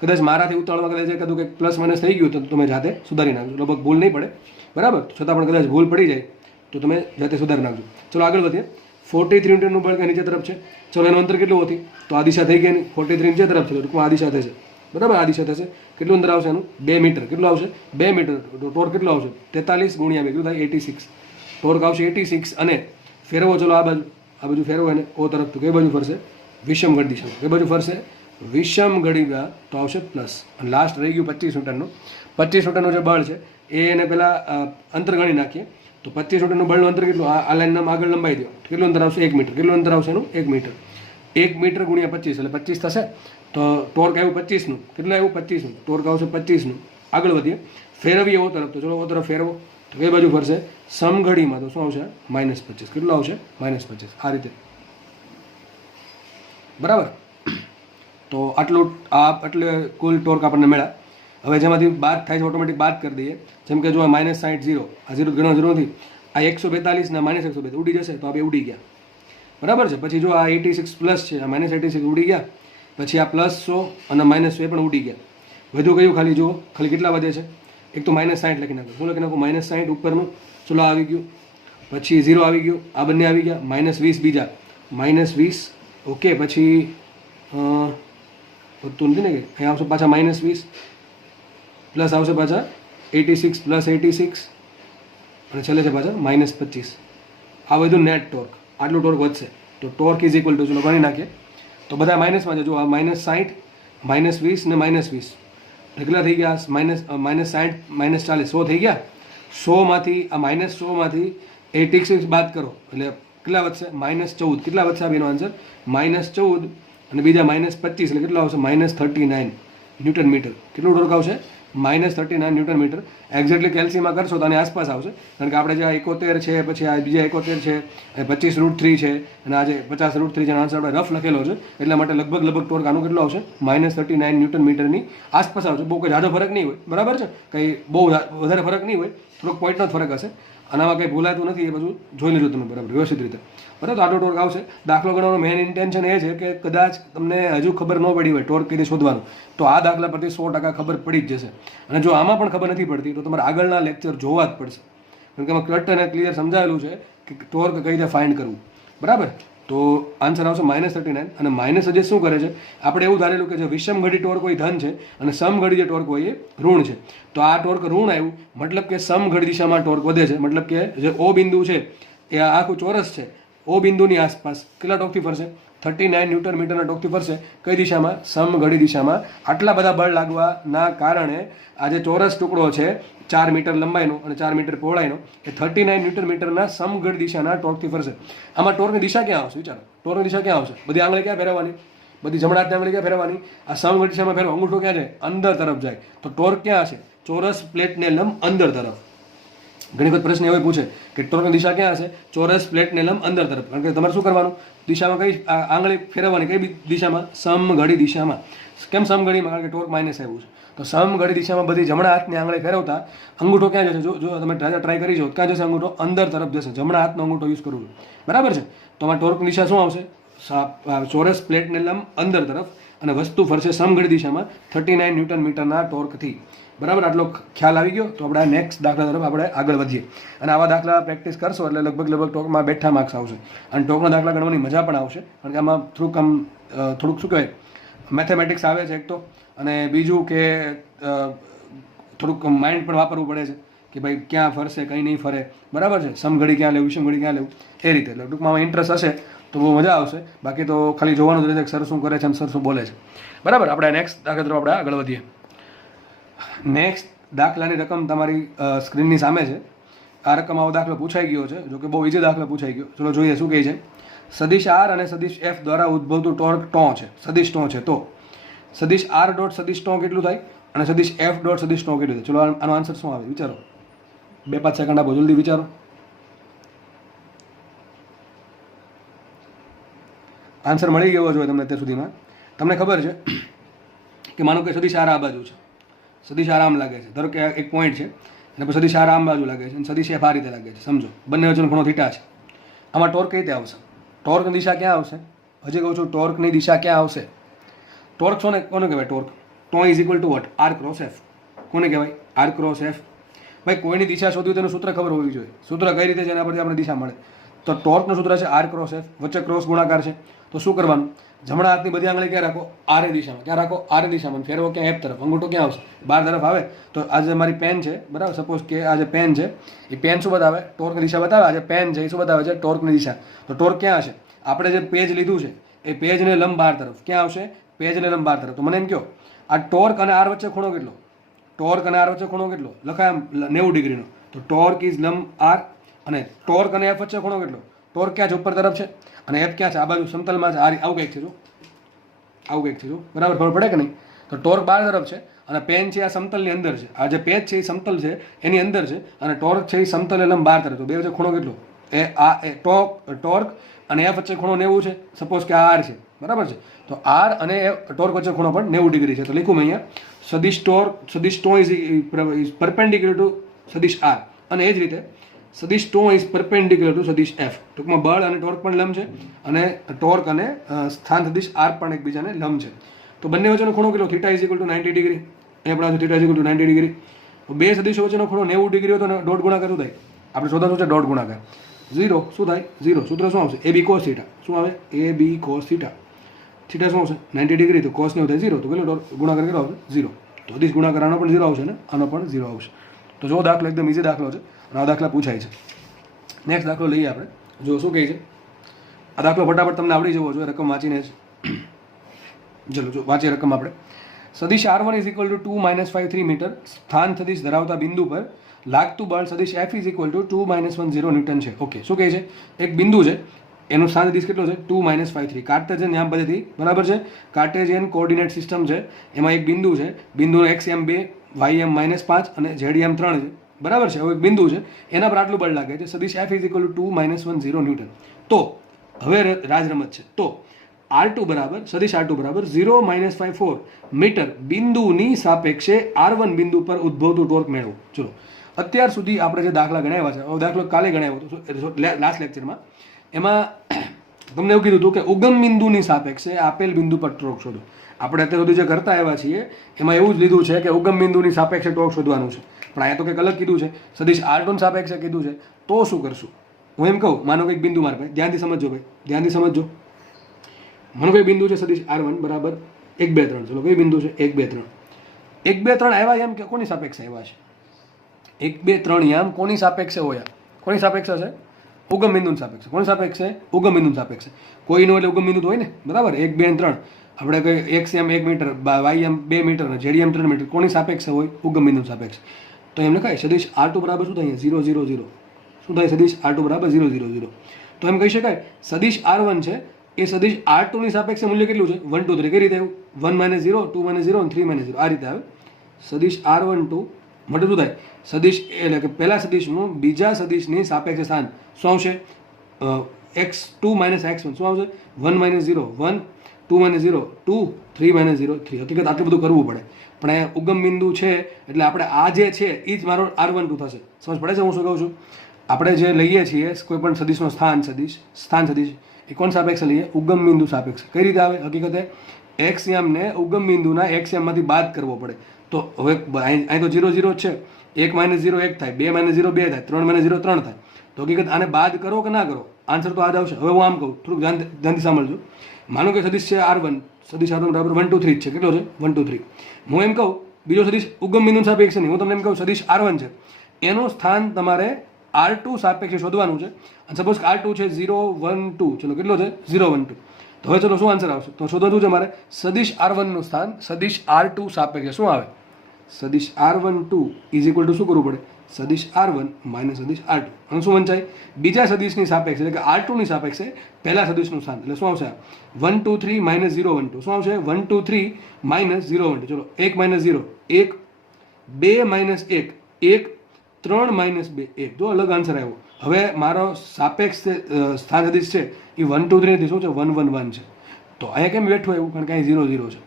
કદાચ મારાથી ઉતાવળમાં કદાચ કદું કંઈક પ્લસ માઇનસ થઈ ગયું તો તમે જાતે સુધારી નાખજો. લગભગ ભૂલ નહીં પડે, બરાબર. છતાં પણ કદાચ ભૂલ પડી જાય તો તમે જાતે સુધારી નાખજો. ચલો આગળ વધીએ. 43 ન્યૂટનનું બળ નીચે તરફ છે. ચલો એનું અંતર કેટલું હતી? તો આ દિશા થઈ ગઈ એની. 43 નીચે તરફ છે, તો ટૂંકમાં આ દિશા થશે, બરાબર. આ દિશા થશે. કેટલું અંતર આવશે એનું? 2 મીટર. કેટલું આવશે? 2 મીટર. તો ટોર્ક કેટલું આવશે? 43 ગુણ્યા 2 કેટલું થાય? 86. ટોર્ક આવશે 86. અને ફેરવો. ચલો આ બાજુ ફેરવો એને ઓ તરફ. તો કઈ બાજુ ફરશે? વિષમ ઘડી દિશામાં. કઈ બાજુ ફરશે? વિષમ ઘડીમાં. તો આવશે પ્લસ. અને લાસ્ટ રહી ગયું 25 ન્યૂટનનું. 25 ન્યૂટનનું જે બળ છે એને પહેલાં અંતર ગણી નાખીએ. તો 25 ન્યૂટનનું બળનું અંતર કેટલું? આ લાઈનના આગળ લંબાઈ દો. કેટલું અંતર આવશે? 1 મીટર. કેટલું અંતર આવશે એનું? 1 મીટર. 1 મીટર ગુણ્યા 25 એટલે 25 થશે. તો ટોર્ક આવ્યું 25નું. કેટલું આવ્યું? 25નું. ટોર્ક આવશે 25નું. આગળ વધીએ. ફેરવીએ ઓ તરફ. તો ચલો ઓ તરફ ફેરવો. તો કઈ બાજુ ફરશે? સમઘડીમાં. તો શું આવશે? -25. કેટલું આવશે? -25. આ રીતે, બરાબર. તો આટલું એટલે કુલ ટોર્ક આપણને મળ્યા. હવે જેમાંથી બાદ થાય છે ઓટોમેટિક બાદ કરી દઈએ. જેમ કે જો આ -60 0, આ 0 ગણવા જરૂર નથી. આ 142 ને -142 ઉડી જશે, તો આ બે ઉડી ગયા, બરાબર છે. પછી જો આ 86 પ્લસ છે, આ -86 ઉડી ગયા. પછી આ +100 અને -100 એ પણ ઉડી ગયા. વધુ કયું? ખાલી જુઓ, ખાલી કેટલા વધે છે? એક તો -60 લખી નાખો. શું લખી નાખો? -60 ઉપરનું. ચલો આવી ગયું. પછી 0 આવી ગયું. આ બંને આવી ગયા. -20 બીજા. -20 ઓકે. પછી વધતું નથી ને કે અહીં આવશે પાછા -20 પ્લસ આવશે પાછા 86 + 86 અને છેલ્લે છે પાછા -25. આ બધું નેટ ટોર્ક. આટલું ટોર્ક વધશે. તો ટોર્ક ઇઝ ઇક્વલ ટુ, ચલો ગણી નાખીએ. તો બધા માઇનસમાં છે. જો આ -60 -20 ને -20 કેટલા થઈ ગયા? -60 -40 100 થઈ ગયા. 100માંથી આ -100માંથી 86 બાદ કરો એટલે કેટલા વધશે? -14. કેટલા વધશે? એનો આન્સર -14 અને બીજા -25 એટલે કેટલો આવશે? -39 ન્યૂટન મીટર. કેટલું ટોર્ક આવશે? -39 ન્યૂટન મીટર. એક્ઝેક્ટલી કેલ્સીમાં કરશો તો આની આસપાસ આવશે, કારણ કે આપણે જે 71 છે, પછી આ બીજા 71 છે, 25√3 છે, અને આજે 50√3 છે, આન્સર આપણે રફ લખેલો છે, એટલા માટે લગભગ ટોર્ક આનું કેટલો આવશે? -39 ન્યૂટન મીટરની આસપાસ આવશે. બહુ કંઈ ઝાઝો ફરક નહીં હોય, બરાબર છે? કંઈ બહુ વધારે ફરક નહીં હોય, થોડોક પોઈન્ટનો જ ફરક હશે. આનામાં કંઈ ભૂલાતું નથી, એ બધું જોઈ લીધું તમે બરાબર વ્યવસ્થિત રીતે. બરાબર, આટલો ટોર્ક આવશે. દાખલો ગણવાનો મેઇન ઇન્ટેન્શન એ છે કે કદાચ તમને હજુ ખબર ન પડી હોય ટોર્ક કઈ રીતે શોધવાનું, તો આ દાખલા પરથી 100% ખબર પડી જ જશે. અને જો આમાં પણ ખબર નથી પડતી તો તમારે આગળના લેક્ચર જોવા જ પડશે, કારણ કે એમાં કટ અને ક્લિયર સમજાવેલું છે કે ટોર્ક કઈ રીતે ફાઇન્ડ કરવું. બરાબર, તો આન્સર આવશે -39. અને માઇનસ જે શું કરે છે, આપણે એવું ધારેલું કે જે વિષમઘડી ટોર્ક હોય ધન છે અને સમઘડી જે ટોર્ક હોય એ ઋણ છે. તો આ ટોર્ક ઋણ આવ્યું, મતલબ કે સમઘડી દિશામાં ટોર્ક વધે છે, મતલબ કે જે ઓ બિંદુ છે એ આખું ચોરસ છે, ઓ બિંદુની આસપાસ કેટલા ટોકથી ફરશે? 39 ન્યૂટન મીટરના ટોકથી ફરશે. કઈ દિશામાં? સમઘડી દિશામાં. આટલા બધા બળ લાગવાના કારણે આ જે ચોરસ ટુકડો છે 4 મીટર લંબાઈનો અને 4 મીટર પહોળાઈનો, એ 39 ન્યૂટન મીટરના સમઘડી દિશાના ટોર્કથી ફરશે. આમાં ટોર્કની દિશા ક્યાં આવશે? વિચારો, ટોર્કની દિશા ક્યાં આવશે? બધી આંગળી ક્યાં ફેરવવાની? બધી જમણા હાથની આંગળી ક્યાં ફેરવવાની? આ સમઘડી દિશામાં ફેરવો. અંગૂઠો ક્યાં જાય? અંદર તરફ જાય. તો ટોર્ક ક્યાં હશે? ચોરસ પ્લેટને લંબ અંદર તરફ. ઘણી વખત પ્રશ્ન એવો પૂછે કે ટોર્કની દિશા ક્યાં હશે? ચોરસ પ્લેટને લંબ અંદર તરફ. કારણ કે તમારે શું કરવાનું? દિશામાં કઈ આંગળી ફેરવવાની? કઈ દિશામાં? સમઘડી દિશામાં. કેમ સમઘડીમાં? કારણ કે ટોર્ક માઇનસ આવ્યું છે. તો સમઘડી દિશામાં બધી જમણા હાથની આંગળી ફેરવતા અંગૂઠો ક્યાં જશે? જો તમે ટ્રાય કરી જો, ક્યાં જશે અંગૂઠો? અંદર તરફ જશે. જમણા હાથનો અંગૂઠો યુઝ કરું છું, બરાબર છે? તો આમાં ટોર્કની દિશા શું આવશે? ચોરસ પ્લેટને લંબ અંદર તરફ, અને વસ્તુ ફરશે સમઘડી દિશામાં 39 ન્યૂટન મીટરના ટોર્કથી. બરાબર, આટલો ખ્યાલ આવી ગયો. તો આપણે નેક્સ્ટ દાખલા તરફ આપણે આગળ વધીએ. અને આવા દાખલા પ્રેક્ટિસ કરશો એટલે લગભગ ટોર્કમાં બેઠા માર્ક્સ આવશે, અને ટોર્કના દાખલા ગણવાની મજા પણ આવશે, કારણ કે આમાં થોડુંક શું કહેવાય, મેથેમેટિક્સ આવે છે એક તો, અને બીજું કે થોડુંક માઇન્ડ પણ વાપરવું પડે છે કે ભાઈ ક્યાં ફરશે, કંઈ નહીં ફરે, બરાબર છે? સમઘડી ક્યાં લેવું, વિષમઘડી ક્યાં લેવું, એ રીતે. એટલે ટૂંકમાં ઇન્ટરેસ્ટ હશે તો બહુ મજા આવશે. બાકી તો ખાલી જોવાનું જ રહેશે કે સર શું કરે છે અને સર શું બોલે છે. બરાબર, આપણે નેક્સ્ટ દાખલા તરફ આપણે આગળ વધીએ. નેક્સ્ટ દાખલાની રકમ તમારી સ્ક્રીનની સામે છે. આ રકમ આવો દાખલો પૂછાઈ ગયો છે, જો કે બહુ ઇઝી દાખલો પૂછાઈ ગયો. ચલો જોઈએ શું કહે છે. સદિશ આર અને સદિશ એફ દ્વારા ઉદ્ભવતું ટોર્ક ટો છે. સદિશ ટો છે તો સદિશ આર ડોટ સદિશ ટો કેટલું થાય અને સદિશ એફ ડોટ સદિશ ટો કેટલું થાય? ચલો આનો આન્સર શું આવે? વિચારો, 2-5 સેકન્ડ આપો, જલ્દી વિચારો. આન્સર મળી ગયો જોઈએ તમને અત્યાર સુધીમાં. તમને ખબર છે કે માનો કે સદિશ આર આ બાજુ છે, સદિશ આર આમ લાગે છે, ધારો કે એક પોઈન્ટ છે, અને પછી સદિશ આર આમ બાજુ લાગે છે, અને સદિશ એફ આ રીતે લાગે છે. સમજો, બંને વચ્ચેનો ખૂણો થીટા છે. આમાં ટોર્ક કઈ રીતે આવશે? ટોર્કની દિશા ક્યાં આવશે? હજી કહું છું, ટોર્કની દિશા ક્યાં આવશે? ટોર્ક કોને કહેવાય? Torque tau is equal to what? R cross F. કોને કહેવાય? R cross F. ભાઈ, કોઈની દિશા શોધવી તેનું સૂત્ર ખબર હોવી જોઈએ. સૂત્ર કઈ રીતે છે એના પરથી આપણે દિશા મળે. તો ટોર્કનું સૂત્ર છે આર ક્રોસ એફ, વચ્ચે ક્રોસ ગુણાકાર છે. તો શું કરવાનું? જમણા હાથની બધી આંગળી ક્યાં રાખો? આરે દિશામાં. ક્યાં રાખો? આરે દિશામાં. ફેરવો ક્યાં? એફ તરફ. અંગૂઠો ક્યાં આવશે? બહાર તરફ આવે. તો આજે મારી પેન છે, બરાબર, સપોઝ કે આ જે પેન છે એ પેન શું બતાવે? ટોર્કની દિશા બતાવે. આ જે પેન છે એ શું બતાવે છે? ટોર્કની દિશા. તો ટોર્ક ક્યાં હશે? આપણે જે પેજ લીધું છે એ પેજને લંબ બહાર તરફ. ક્યાં આવશે? પેજને લંબ બહાર તરફ. તો મને એમ કહો, આ ટોર્ક અને આર વચ્ચે ખૂણો કેટલો? ટોર્ક અને આર વચ્ચે ખૂણો કેટલો લખાય? આમ 90 ડિગ્રીનો. તો ટોર્ક ઇઝ લંબ આર. અને ટોર્ક અને એફ વચ્ચે ખૂણો કેટલો? ટોર્ક ક્યાં છે? ઉપર તરફ છે, અને એફ ક્યાં છે? આ બાજુ સમતલમાં છે. આવું કંઈક છે, જો આવું કંઈક છે, જો બરાબર ખબર પડે કે નહીં? તો ટોર્ક બહાર તરફ છે, અને પેન છે આ સમતલની અંદર છે. આ જે પેજ છે એ સમતલ છે એની અંદર છે, અને ટોર્ક છે એ સમતલ લંબ બહાર તરફ. તો બે વચ્ચે ખૂણો કેટલો? ટોર્ક અને એફ વચ્ચે ખૂણો 90 છે. સપોઝ કે આ આર છે, બરાબર છે? તો આર અને ટોર્ક વચ્ચે ખૂણો પણ 90 ડિગ્રી છે. તો લખું મેં અહીંયા સદિશ ટો ઇઝ પરપેન્ડિક્યુલર ટુ સદિશ આર, અને એ જ રીતે સદિશ ટો ઇઝ પરપેન્ડિક્યુલર ટુ સદિશ એફ. ટૂંકમાં બળ અને ટોર્ક પણ લંબ છે, અને ટોર્ક અને સ્થાન સદિશ આર પણ એકબીજાને લંબ છે. તો બંને વચ્ચેનો ખૂણો કેટલો? Theta is equal two 90 degree. અહીંયા આપણે theta is equal two 90 degree. તો બે સદિશો વચ્ચેનો ખૂણો 90 ડિગ્રી હોય તો ડોટ ગુણાકાર શું થાય? આપણે શોધવાનું છે ડોટ ગુણાકાર. 0 શું થાય? 0. સૂત્ર શું આવશે? એ બી કોસ થીટા. શું આવે? એ બી કોસ થીટા. થીટા શું આવશે? 90 ડિગ્રી. તો કોસ ને થાય 0. તો કેટલો ગુણાકાર કેટલો આવશે? 0. તો અદિશ ગુણાકાર આનો પણ 0 આવશે ને આનો પણ 0 આવશે. તો જો દાખલો એકદમ ઇઝી દાખલો છે, અને આ દાખલા પૂછાય છે. નેક્સ્ટ દાખલો લઈએ આપણે. જો શું કહે છે આ દાખલો, ફટાફટ તમને આવડી જવો જોઈએ, રકમ વાંચીને જ. ચલો જો વાંચીએ રકમ આપણે. સદિશ R1 is equal two 2 - 5 3 metre સ્થાન સદિશ ધરાવતા બિંદુ પર લાગતું બળ સદિશ F is equal two 2 - 1 0 newton છે. ઓકે, શું કહે છે? એક બિંદુ છે, એનો સ્થાન સદિશ કેટલો છે? 2 - 5 3. કાર્ટેશિયન યામ પદ્ધતિ, બરાબર છે? કાર્ટેશિયન કોઓર્ડિનેટ સિસ્ટમ છે, એમાં એક બિંદુ છે, બિંદુનો એક્સ એમ 2, વાય એમ -5 અને ઝેડ એમ 3 છે, બરાબર છે? હવે એક બિંદુ છે, એના પર આટલું બળ લાગે છે, સદિશ F is equal two 2 - 1 0 newton. તો હવે રાજરમત છે. તો R2 બરાબર સદિશ R2 બરાબર 0 - 54 મીટર બિંદુની સાપેક્ષે R1 બિંદુ પર ઉદ્ભવતું ટોર્ક મેળવો. ચલો, અત્યાર સુધી આપણે જે દાખલા ગણાવ્યા છે, હવે દાખલો કાલે ગણાવ્યો હતો લાસ્ટ લેક્ચરમાં, એમાં તમને એવું કીધું હતું કે ઉગમ બિંદુની સાપેક્ષે આપેલ બિંદુ પર ટોર્ક શોધો. આપણે અત્યાર સુધી જે કરતા આવ્યા છીએ એમાં એવું જ લીધું છે કે ઉગમ બિંદુની સાપેક્ષે ટોર્ક શોધવાનું છે, પણ અહીંયા તો કંઈક અલગ કીધું છે, સદિશ R2 સાપેક્ષે કીધું છે. તો શું કરશું? હું એમ કહું, માનો કંઈક બિંદુ મારે ભાઈ, ધ્યાનથી સમજો ભાઈ, ધ્યાનથી સમજો. માનો કોઈ બિંદુ છે સદિશ R1 બરાબર 1 2 3. ચલો, કઈ બિંદુ છે? 1 2 3. 1 2 3 આવ્યા એમ કે કોની સાપેક્ષે આવ્યા છે? 1 2 3 યામ કોની સાપેક્ષે હોય? કોની સાપેક્ષે છે? ઉગમ બિંદુની સાપેક્ષે. કોની સાપેક્ષે? ઉગમ બિંદુની સાપેક્ષે. કોઈનું એટલે ઉગમ બિંદુ હોય ને, બરાબર? 1 2 3 આપણે કઈ એક્સ એમ 1 મીટર, વાય એમ 2 મીટર અને ઝેડ એમ 3 મીટર. કોની સાપેક્ષે હોય? ઉગમ બિંદુની સાપેક્ષે. તો એમ લખાય સદિશ R2 બરાબર શું થાય? 0 0 0. શું થાય? સદિશ R2 બરાબર 0 0 0. તો એમ કહી શકાય સદિશ R1 છે એ સદિશ R2 ની સાપેક્ષે મૂલ્ય કેટલું છે? 1 2 3. કઈ રીતે આવ્યું? 1 - 0, 2 - 0 અને 3 - 0. આ રીતે આવે. સદિશ R12 માટે શું થાય? સદિશ એટલે કે પહેલા સદિશનું બીજા સદિશની સાપેક્ષે સ્થાન શું આવશે? x2 - x1. શું આવશે? 1 - 0 1, 2 - 0 2, 3 - 0 3. હકીકત આટલું બધું કરવું પડે, પણ એ ઉગમ બિંદુ છે એટલે આપણે આ જે છે એ જ મારો R12 થશે. સમજ પડે છે હું શું કહું છું? આપણે જે લઈએ છીએ કોઈ પણ સદિશનો સ્થાન સદિશ એ કોણ સાપેક્ષે લઈએ? ઉગમ બિંદુ સાપેક્ષે. કઈ રીતે આવે? હકીકતે એક્સ એમને ઉગમ બિંદુના એક્સ એમમાંથી બાદ કરવો પડે. તો હવે અહીં તો 0 0 છે, 1 - 0 1 થાય, 2 - 0 2 થાય, 3 - 0 3 થાય. તો હકીકત આને બાદ કરો કે ના કરો, આન્સર તો આ જ આવશે. હવે હું આમ કહું, થોડુંક ધ્યાનથી સાંભળજો. માનો કે સદિશ છે R1, સદિશ R1 બરાબર 1 2 3 છે. કેટલો છે? 1 2 3. હું એમ કહું બીજો સદિશ ઉગમ બિંદુ સાપેક્ષે નહીં, હું તમને એમ કહું સદિશ R1 છે, એનું સ્થાન તમારે R2 સાપેક્ષે શોધવાનું છે. અને સપોઝ R2 છે 0 1 2. ચલો, કેટલો છે? 0 1 2. તો હવે ચલો શું આન્સર આવશે? તો શોધવાનું છે મારે સદિશ R1 નું સ્થાન સદિશ R2 સાપેક્ષે. શું આવે? સદિશ R12 ઇઝ ઇક્વલ ટુ શું કરવું પડે? સદિશ R1 માઇનસ સદિશ R2. અને શું વંચાય? બીજા સદિશની સાપેક્ષે એટલે કે R2 ની સાપેક્ષે પહેલા સદિશનું સ્થાન. એટલે શું આવશે? 1 2 3 - 0 1 2. શું આવશે? 1 2 3 - 0 1 2. ચલો, 1 - 0 1, 2 - 1 1, 3 - 2 1. જો અલગ આન્સર આવ્યો. હવે મારો સાપેક્ષ સ્થાન સદિશ છે એ 1 2 3 નથી, શું છે? 1 1 1 છે. તો અહીંયા કેમ બેઠું એવું? કારણ કે અહીં 0 0 છે.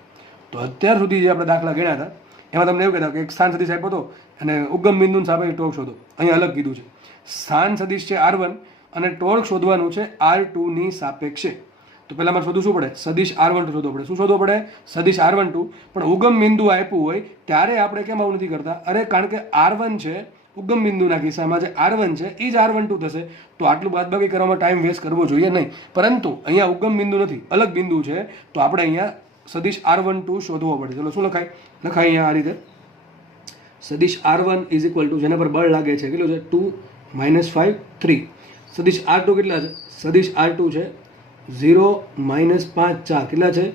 તો અત્યાર સુધી જે આપણે દાખલા ગણ્યા હતા એમાં તમને એવું કહેતા કે એક સ્થાન સદિશ આપ્યો હતો અને ઉગમ બિંદુની સાપેક્ષે ટોર્ક શોધો. અહીંયા અલગ કીધું છે. સ્થાન સદિશ છે R1 અને ટોર્ક શોધવાનું છે R2 ની સાપેક્ષે. તો પહેલા મારે શોધવું શું પડે? સદિશ R12 શોધવો પડે. શું શોધવો પડે? સદિશ R12. પણ ઉગમ બિંદુ આપ્યું હોય ત્યારે આપણે કેમ આવું નથી કરતા? અરે કારણ કે R1 છે, ઉગમ બિંદુના કિસ્સામાં જે R1 છે એ જ R12 થશે. તો આટલું બાદબાકી કરવામાં ટાઈમ વેસ્ટ કરવો જોઈએ નહીં. પરંતુ અહીંયા ઉગમ બિંદુ નથી, અલગ બિંદુ છે, તો આપણે અહીંયા સદિશ R12 શોધવો પડે. ચલો, શું લખાય? લખાય અહીંયા આ રીતે સદિશ R1 ઇઝ ઇક્વલ ટુ જેના પર બળ લાગે છે કેટલું છે? 2 - 5 3. સદિશ R2 કેટલા છે? સદિશ R2 છે 0 - 5 4. કેટલા છે?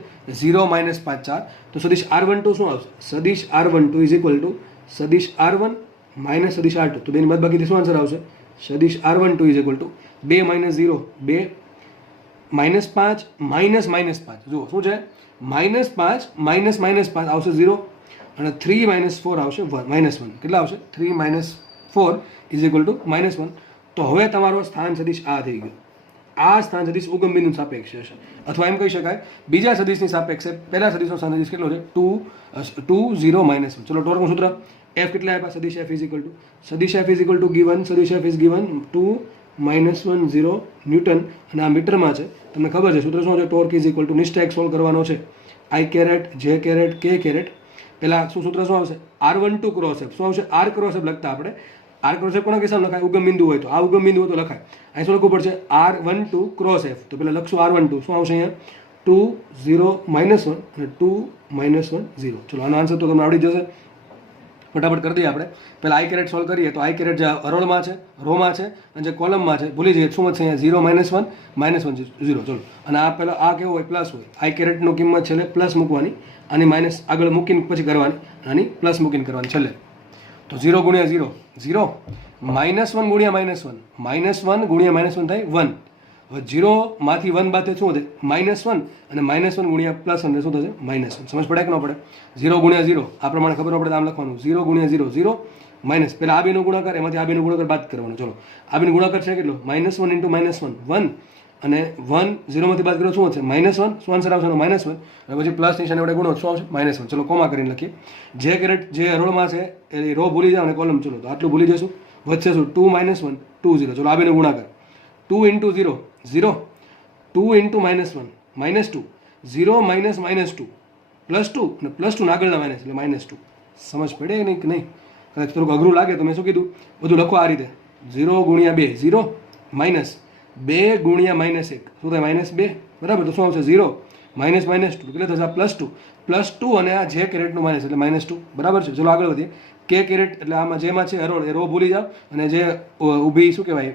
0 - 5 4. તો સદિશ R12 શું આવશે? સદિશ R12 ઇઝ ઇક્વલ ટુ સદિશ R1 માઇનસ સદિશ R2. તો બેની બાદબાકીથી શું આન્સર આવશે? સદિશ R12 ઇઝ ઇક્વલ ટુ 2 - 0 2, -5 -5. જુઓ શું છે? -5 -5 આવશે 0 અને 3 - 4 આવશે -1. કેટલા આવશે? 3 - 4 ઇઝ ઇક્વલ ટુ -1. તો હવે તમારો સ્થાન સદિશ આ થઈ ગયો. આ સ્થાન સદિશ ઉગમ બિંદુ સાપેક્ષે છે, અથવા એમ કહી શકાય બીજા સદિશની સાપેક્ષે પહેલા સદિશનો સ્થાન સદિશ કેટલો છે? 2 0 -1. ચલો, ટોર્કનું સૂત્ર F કેટલા આપ્યા? સદિશ F ઇઝ ઇક્વલ ટુ સદિશ F is equal two given સદિશ F ઇઝ ગિવન 2 - 1 0 ન્યૂટન. અને આ મીટરમાં છે, તમને ખબર છે સૂત્ર શું છે? Torque is equal to Nishtha solve કરવાનો છે. I caret J caret K caret. પહેલા શું સૂત્ર શું આવશે? R12 cross F. શું આવશે? R ક્રોસ F લખતા આપણે R ક્રોસ F કોના કિસ્સામાં લખાય? ઉગમ બિંદુ હોય તો. આ ઉગમ બિંદુ હોય તો લખાય. અહીં શું લખવું પડશે? R12 cross F. તો પહેલા લખશું R12. શું આવશે અહીંયા? 2 0 -1 અને 2 -1 0. ચલો, આનો આન્સર તો તમને આવડી જશે. ફટાફટ કરી દઈએ આપણે. પહેલાં આઈ કેરેટ સોલ્વ કરીએ તો આઈ કેરેટ જે હરોળમાં છે, રોમાં છે અને જે કોલમમાં છે ભૂલી જઈએ શું વધશે અહીંયા? 0 -1 0. ચલો, અને આ પહેલાં આ કેવો હોય? પ્લસ હોય. આઈ કેરેટનો કિંમત છેલ્લે પ્લસ મૂકવાની, આની માઇનસ આગળ મૂકીને પછી કરવાની, આની પ્લસ મૂકીને કરવાની છેલ્લે. તો 0 ગુણ્યા 0 0, -1 ગુણ્યા -1, -1 ગુણ્યા -1 થાય 1. હવે 0માંથી 1 બાદ શું વધે? -1, અને -1 ગુણ્યા +1 શું થશે? -1. સમજ પડે કે ન પડે? 0 ગુણ્યા 0 આ પ્રમાણે ખબર ન પડે તો આમ લખવાનું 0 ગુણ્યા 0 0, માઇનસ પહેલાં આ બેનો ગુણાકાર, એમાંથી આ બેનો ગુણાકાર બાદ કરવાનો. ચલો આ બેનો ગુણાકાર છે કેટલો? -1 × -1 1, અને 1 0માંથી બાદ કરો શું હશે? -1. શું આન્સર આવશે? -1. અને પછી પ્લસ નિશાને વડે ગુણો શું આવશે? -1. ચલો કોમા કરીને લખીએ. જે કેરેટ જે હરોળમાં છે એ રો ભૂલી જાઓ અને કોલમ. ચલો તો આટલું ભૂલી જશું. વચ્ચે શું? 2 - 1 2 0. ચલો આ બેનો ગુણાકાર 2 × 0 0, 2 × -1 -2, 0 - -2 +2, અને +2 આગળના માઇનસ એટલે -2. સમજ પડે નહીં કે નહીં? કદાચ થોડુંક અઘરું લાગે તો મેં શું કીધું, બધું લખો આ રીતે. 0 ગુણ્યા 2 0, -2 ગુણ્યા -1 શું થાય? -2. બરાબર. તો શું આવશે? 0 -2 કેટલે થશે? +2 +2, અને આ જે કેરેટનું માઇનસ એટલે -2. બરાબર છે. ચલો આગળ વધીએ. કે કેરેટ એટલે આમાં જેમાં છે હરોળ એ રો ભૂલી જાઓ, અને જે ઊભી શું કહેવાય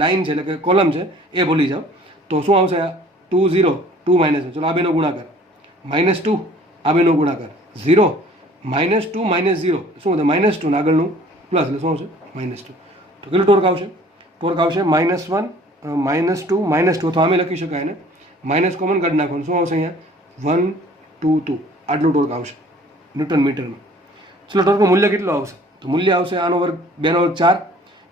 લાઈન છે એટલે કે કોલમ છે એ ભૂલી જાઓ. તો શું આવશે? 2 0 2 -1. ચલો આ બેનો ગુણાકાર -2, આ બેનો ગુણાકાર 0 -2 -0 શું હતું? -2 ને આગળનું પ્લસ એટલે શું આવશે? -2. તો કેટલું ટોર્ક આવશે? ટોર્ક આવશે -1 -2 -2, તો આમે લખી શકાય ને, માઇનસ કોમન કાઢી નાખવાનું. શું આવશે અહીંયા? 1 2 2 આટલું ટોર્ક આવશે ન્યૂટન મીટરમાં. ચલો ટોર્કનું મૂલ્ય કેટલું આવશે? તો મૂલ્ય આવશે આનો વર્ગ 2 નો વર્ગ 4,